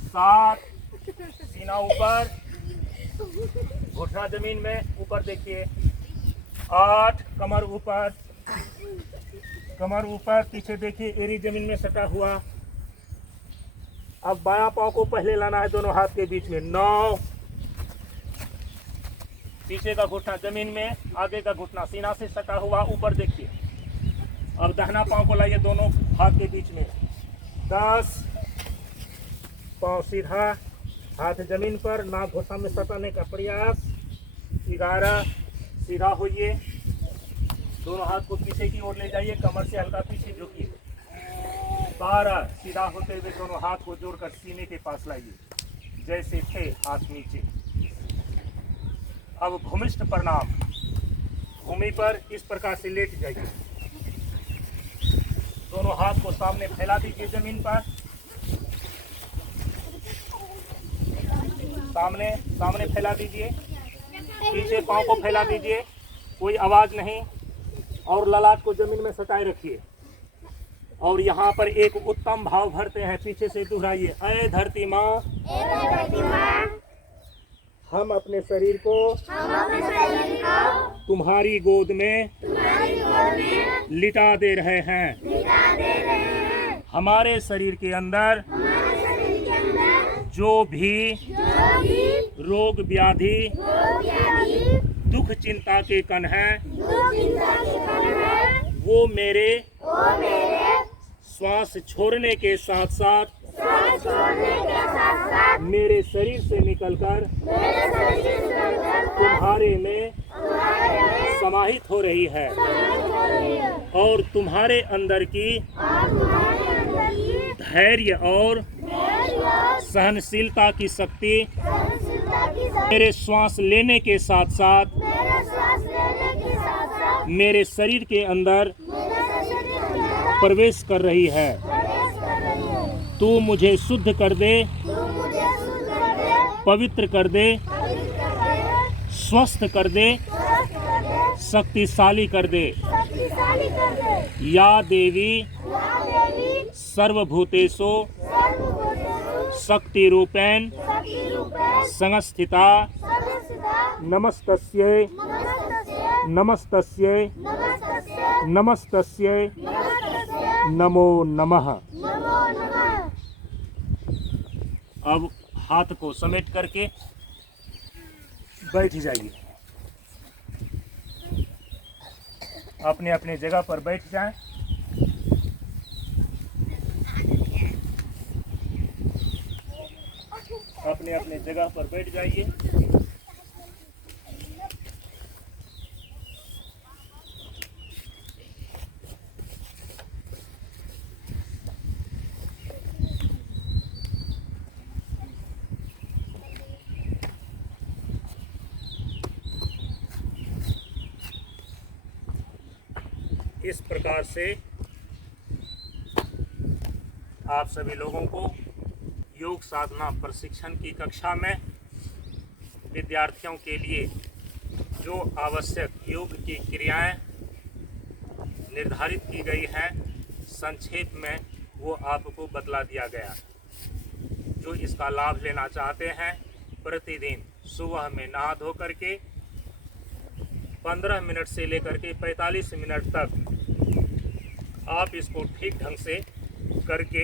7, सीना ऊपर, घुटना जमीन में, ऊपर देखिए। 8, कमर ऊपर, कमर ऊपर, पीछे देखिए एड़ी जमीन में सटा हुआ। अब बायां पांव को पहले लाना है दोनों हाथ के बीच में। 9, पीछे का घुटना जमीन में, आगे का घुटना सीना से सटा हुआ ऊपर देखिए। अब दाहिना पांव को लाइए दोनों हाथ के बीच में। 10, पांव सीधा, हाथ जमीन पर, नाक घुटना में सटाने का प्रयास। 11, सीधा होइए, दोनों हाथ को पीछे की ओर ले जाइए, कमर से हल्का पीछे झुकिए। 12, सीधा होते हुए दोनों हाथ को जोड़कर सीने के पास लाइए, जैसे थे हाथ नीचे। अब भूमिष्ठ प्रणाम, भूमि पर इस प्रकार से लेट जाइए, दोनों हाथ को सामने फैला दीजिए जमीन पर, सामने सामने फैला दीजिए, पीछे पांव को फैला दीजिए, कोई आवाज नहीं, और ललाट को जमीन में सटाए रखिए। और यहाँ पर एक उत्तम भाव भरते हैं, पीछे से दोहराइए। ऐ धरती माँ, हम अपने शरीर को तुम्हारी गोद में लिटा दे रहे हैं। हमारे शरीर के अंदर जो भी रोग व्याधि दुख चिंता के कण हैं, वो मेरे श्वास छोड़ने के साथ साथ मेरे शरीर से निकलकर तुम्हारे में समाहित हो रही है, और तुम्हारे अंदर की धैर्य और सहनशीलता की शक्ति मेरे श्वास लेने के साथ साथ मेरे शरीर के अंदर प्रवेश कर रही है। तू मुझे शुद्ध कर दे, पवित्र कर दे, स्वस्थ कर दे, शक्तिशाली कर दे। या देवी सर्वभूतेषु शक्ति रूपेण संस्थिता, नमस्तस्यै नमस्तस्यै नमस्तस्यै नमो नमः। अब हाथ को समेट करके बैठ जाइए, अपने अपने जगह पर बैठ जाएं। अपने अपने जगह पर बैठ जाइए। इस प्रकार से आप सभी लोगों को योग साधना प्रशिक्षण की कक्षा में विद्यार्थियों के लिए जो आवश्यक योग की क्रियाएं निर्धारित की गई है, संक्षेप में वो आपको बतला दिया गया। जो इसका लाभ लेना चाहते हैं, प्रतिदिन सुबह में नहा धो करके 15 मिनट से लेकर के 45 मिनट तक आप इसको ठीक ढंग से करके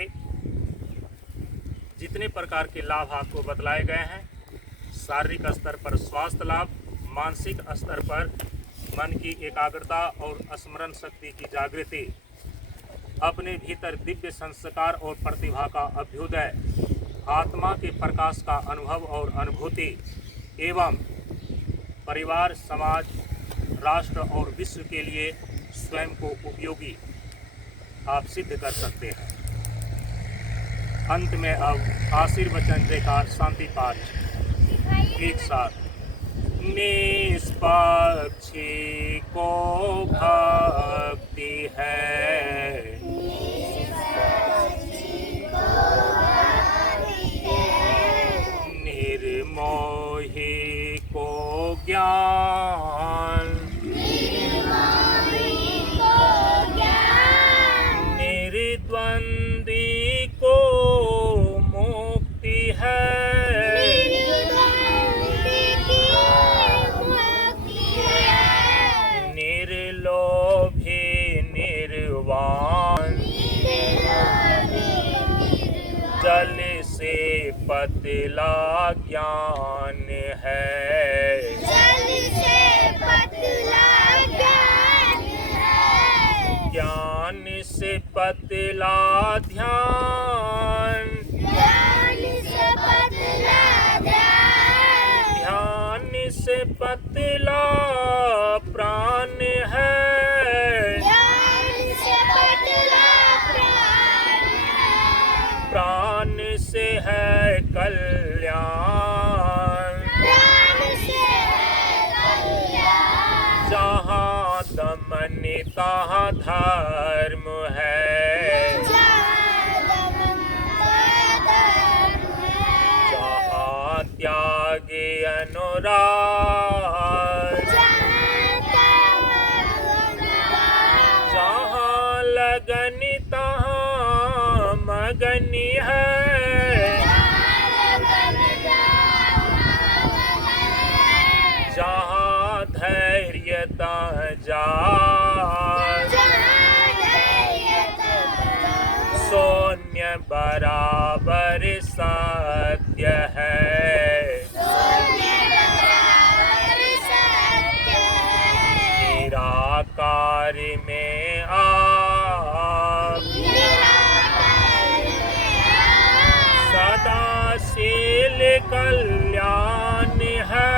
जितने प्रकार के लाभ आपको बतलाए गए हैं, शारीरिक स्तर पर स्वास्थ्य लाभ, मानसिक स्तर पर मन की एकाग्रता और स्मरण शक्ति की जागृति, अपने भीतर दिव्य संस्कार और प्रतिभा का अभ्युदय, आत्मा के प्रकाश का अनुभव और अनुभूति एवं परिवार, समाज, राष्ट्र और विश्व के लिए स्वयं को उपयोगी आप सिद्ध कर सकते हैं। अंत में अब आशीर्वचन जयकार शांति पाठ एक साथ। निष्पक्षी को भक्ति है, निर्मोही को ज्ञान, निर्द्वंदी को मुक्ति है, जल से पतला ज्ञान है, जल से पतला ज्ञान है, ज्ञान से पतला ध्यान, ज्ञान से पतला ध्यान, ध्यान से पतला प्राण है, ज्ञान से पतला प्राण है, प्राण से है कल्याण, प्राण से है कल्याण, जहाँ दमन तहाँ धर्म है, जहाँ दमन तहाँ धर्म है, जहाँ त्याग अनुराग, जहाँ त्याग अनुराग, जहाँ लगन तहाँ मगन है, जहाँ धैर्यता जाग, शून्य बराबर सत्य है, निराकार में आप सदाशील कल्याण है,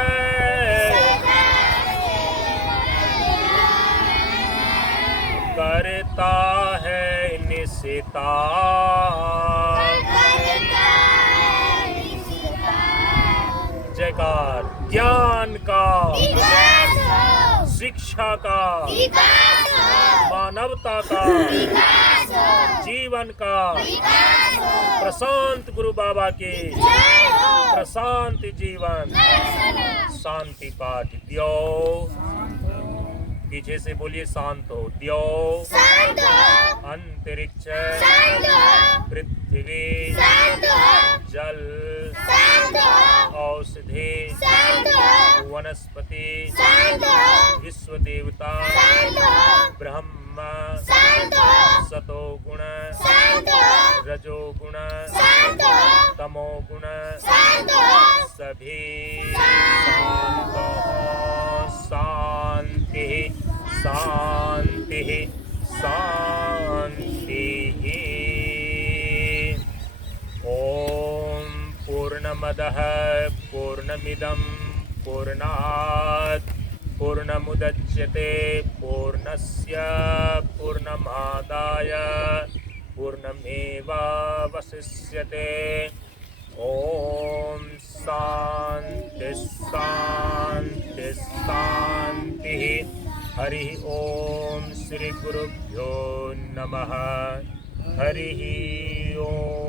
करता है निशिता, जयकार ज्ञान का, शिक्षा का, मानवता का, जीवन का, प्रशांत गुरु बाबा के प्रशांत जीवन। शांति पाठ दियो, पीछे से बोलिए शांत हो। दियो अंतरिक्ष, पृथ्वी, जल, औषधि, वनस्पति, विश्व देवता, ब्रह्म, सतोगुण, रजोगुण, तमोगुण, सभी शांत हो। शांति शांति शांति। ओम पूर्णमदः पूर्णमिदं पूर्णात् पूर्णमुदच्यते पूर्णस्य पूर्णमादाय पूर्णमेवावशिष्यते। ओम शांति शांति शांति। हरि ओम श्री गुरुभ्यो नमः। हरि ओम।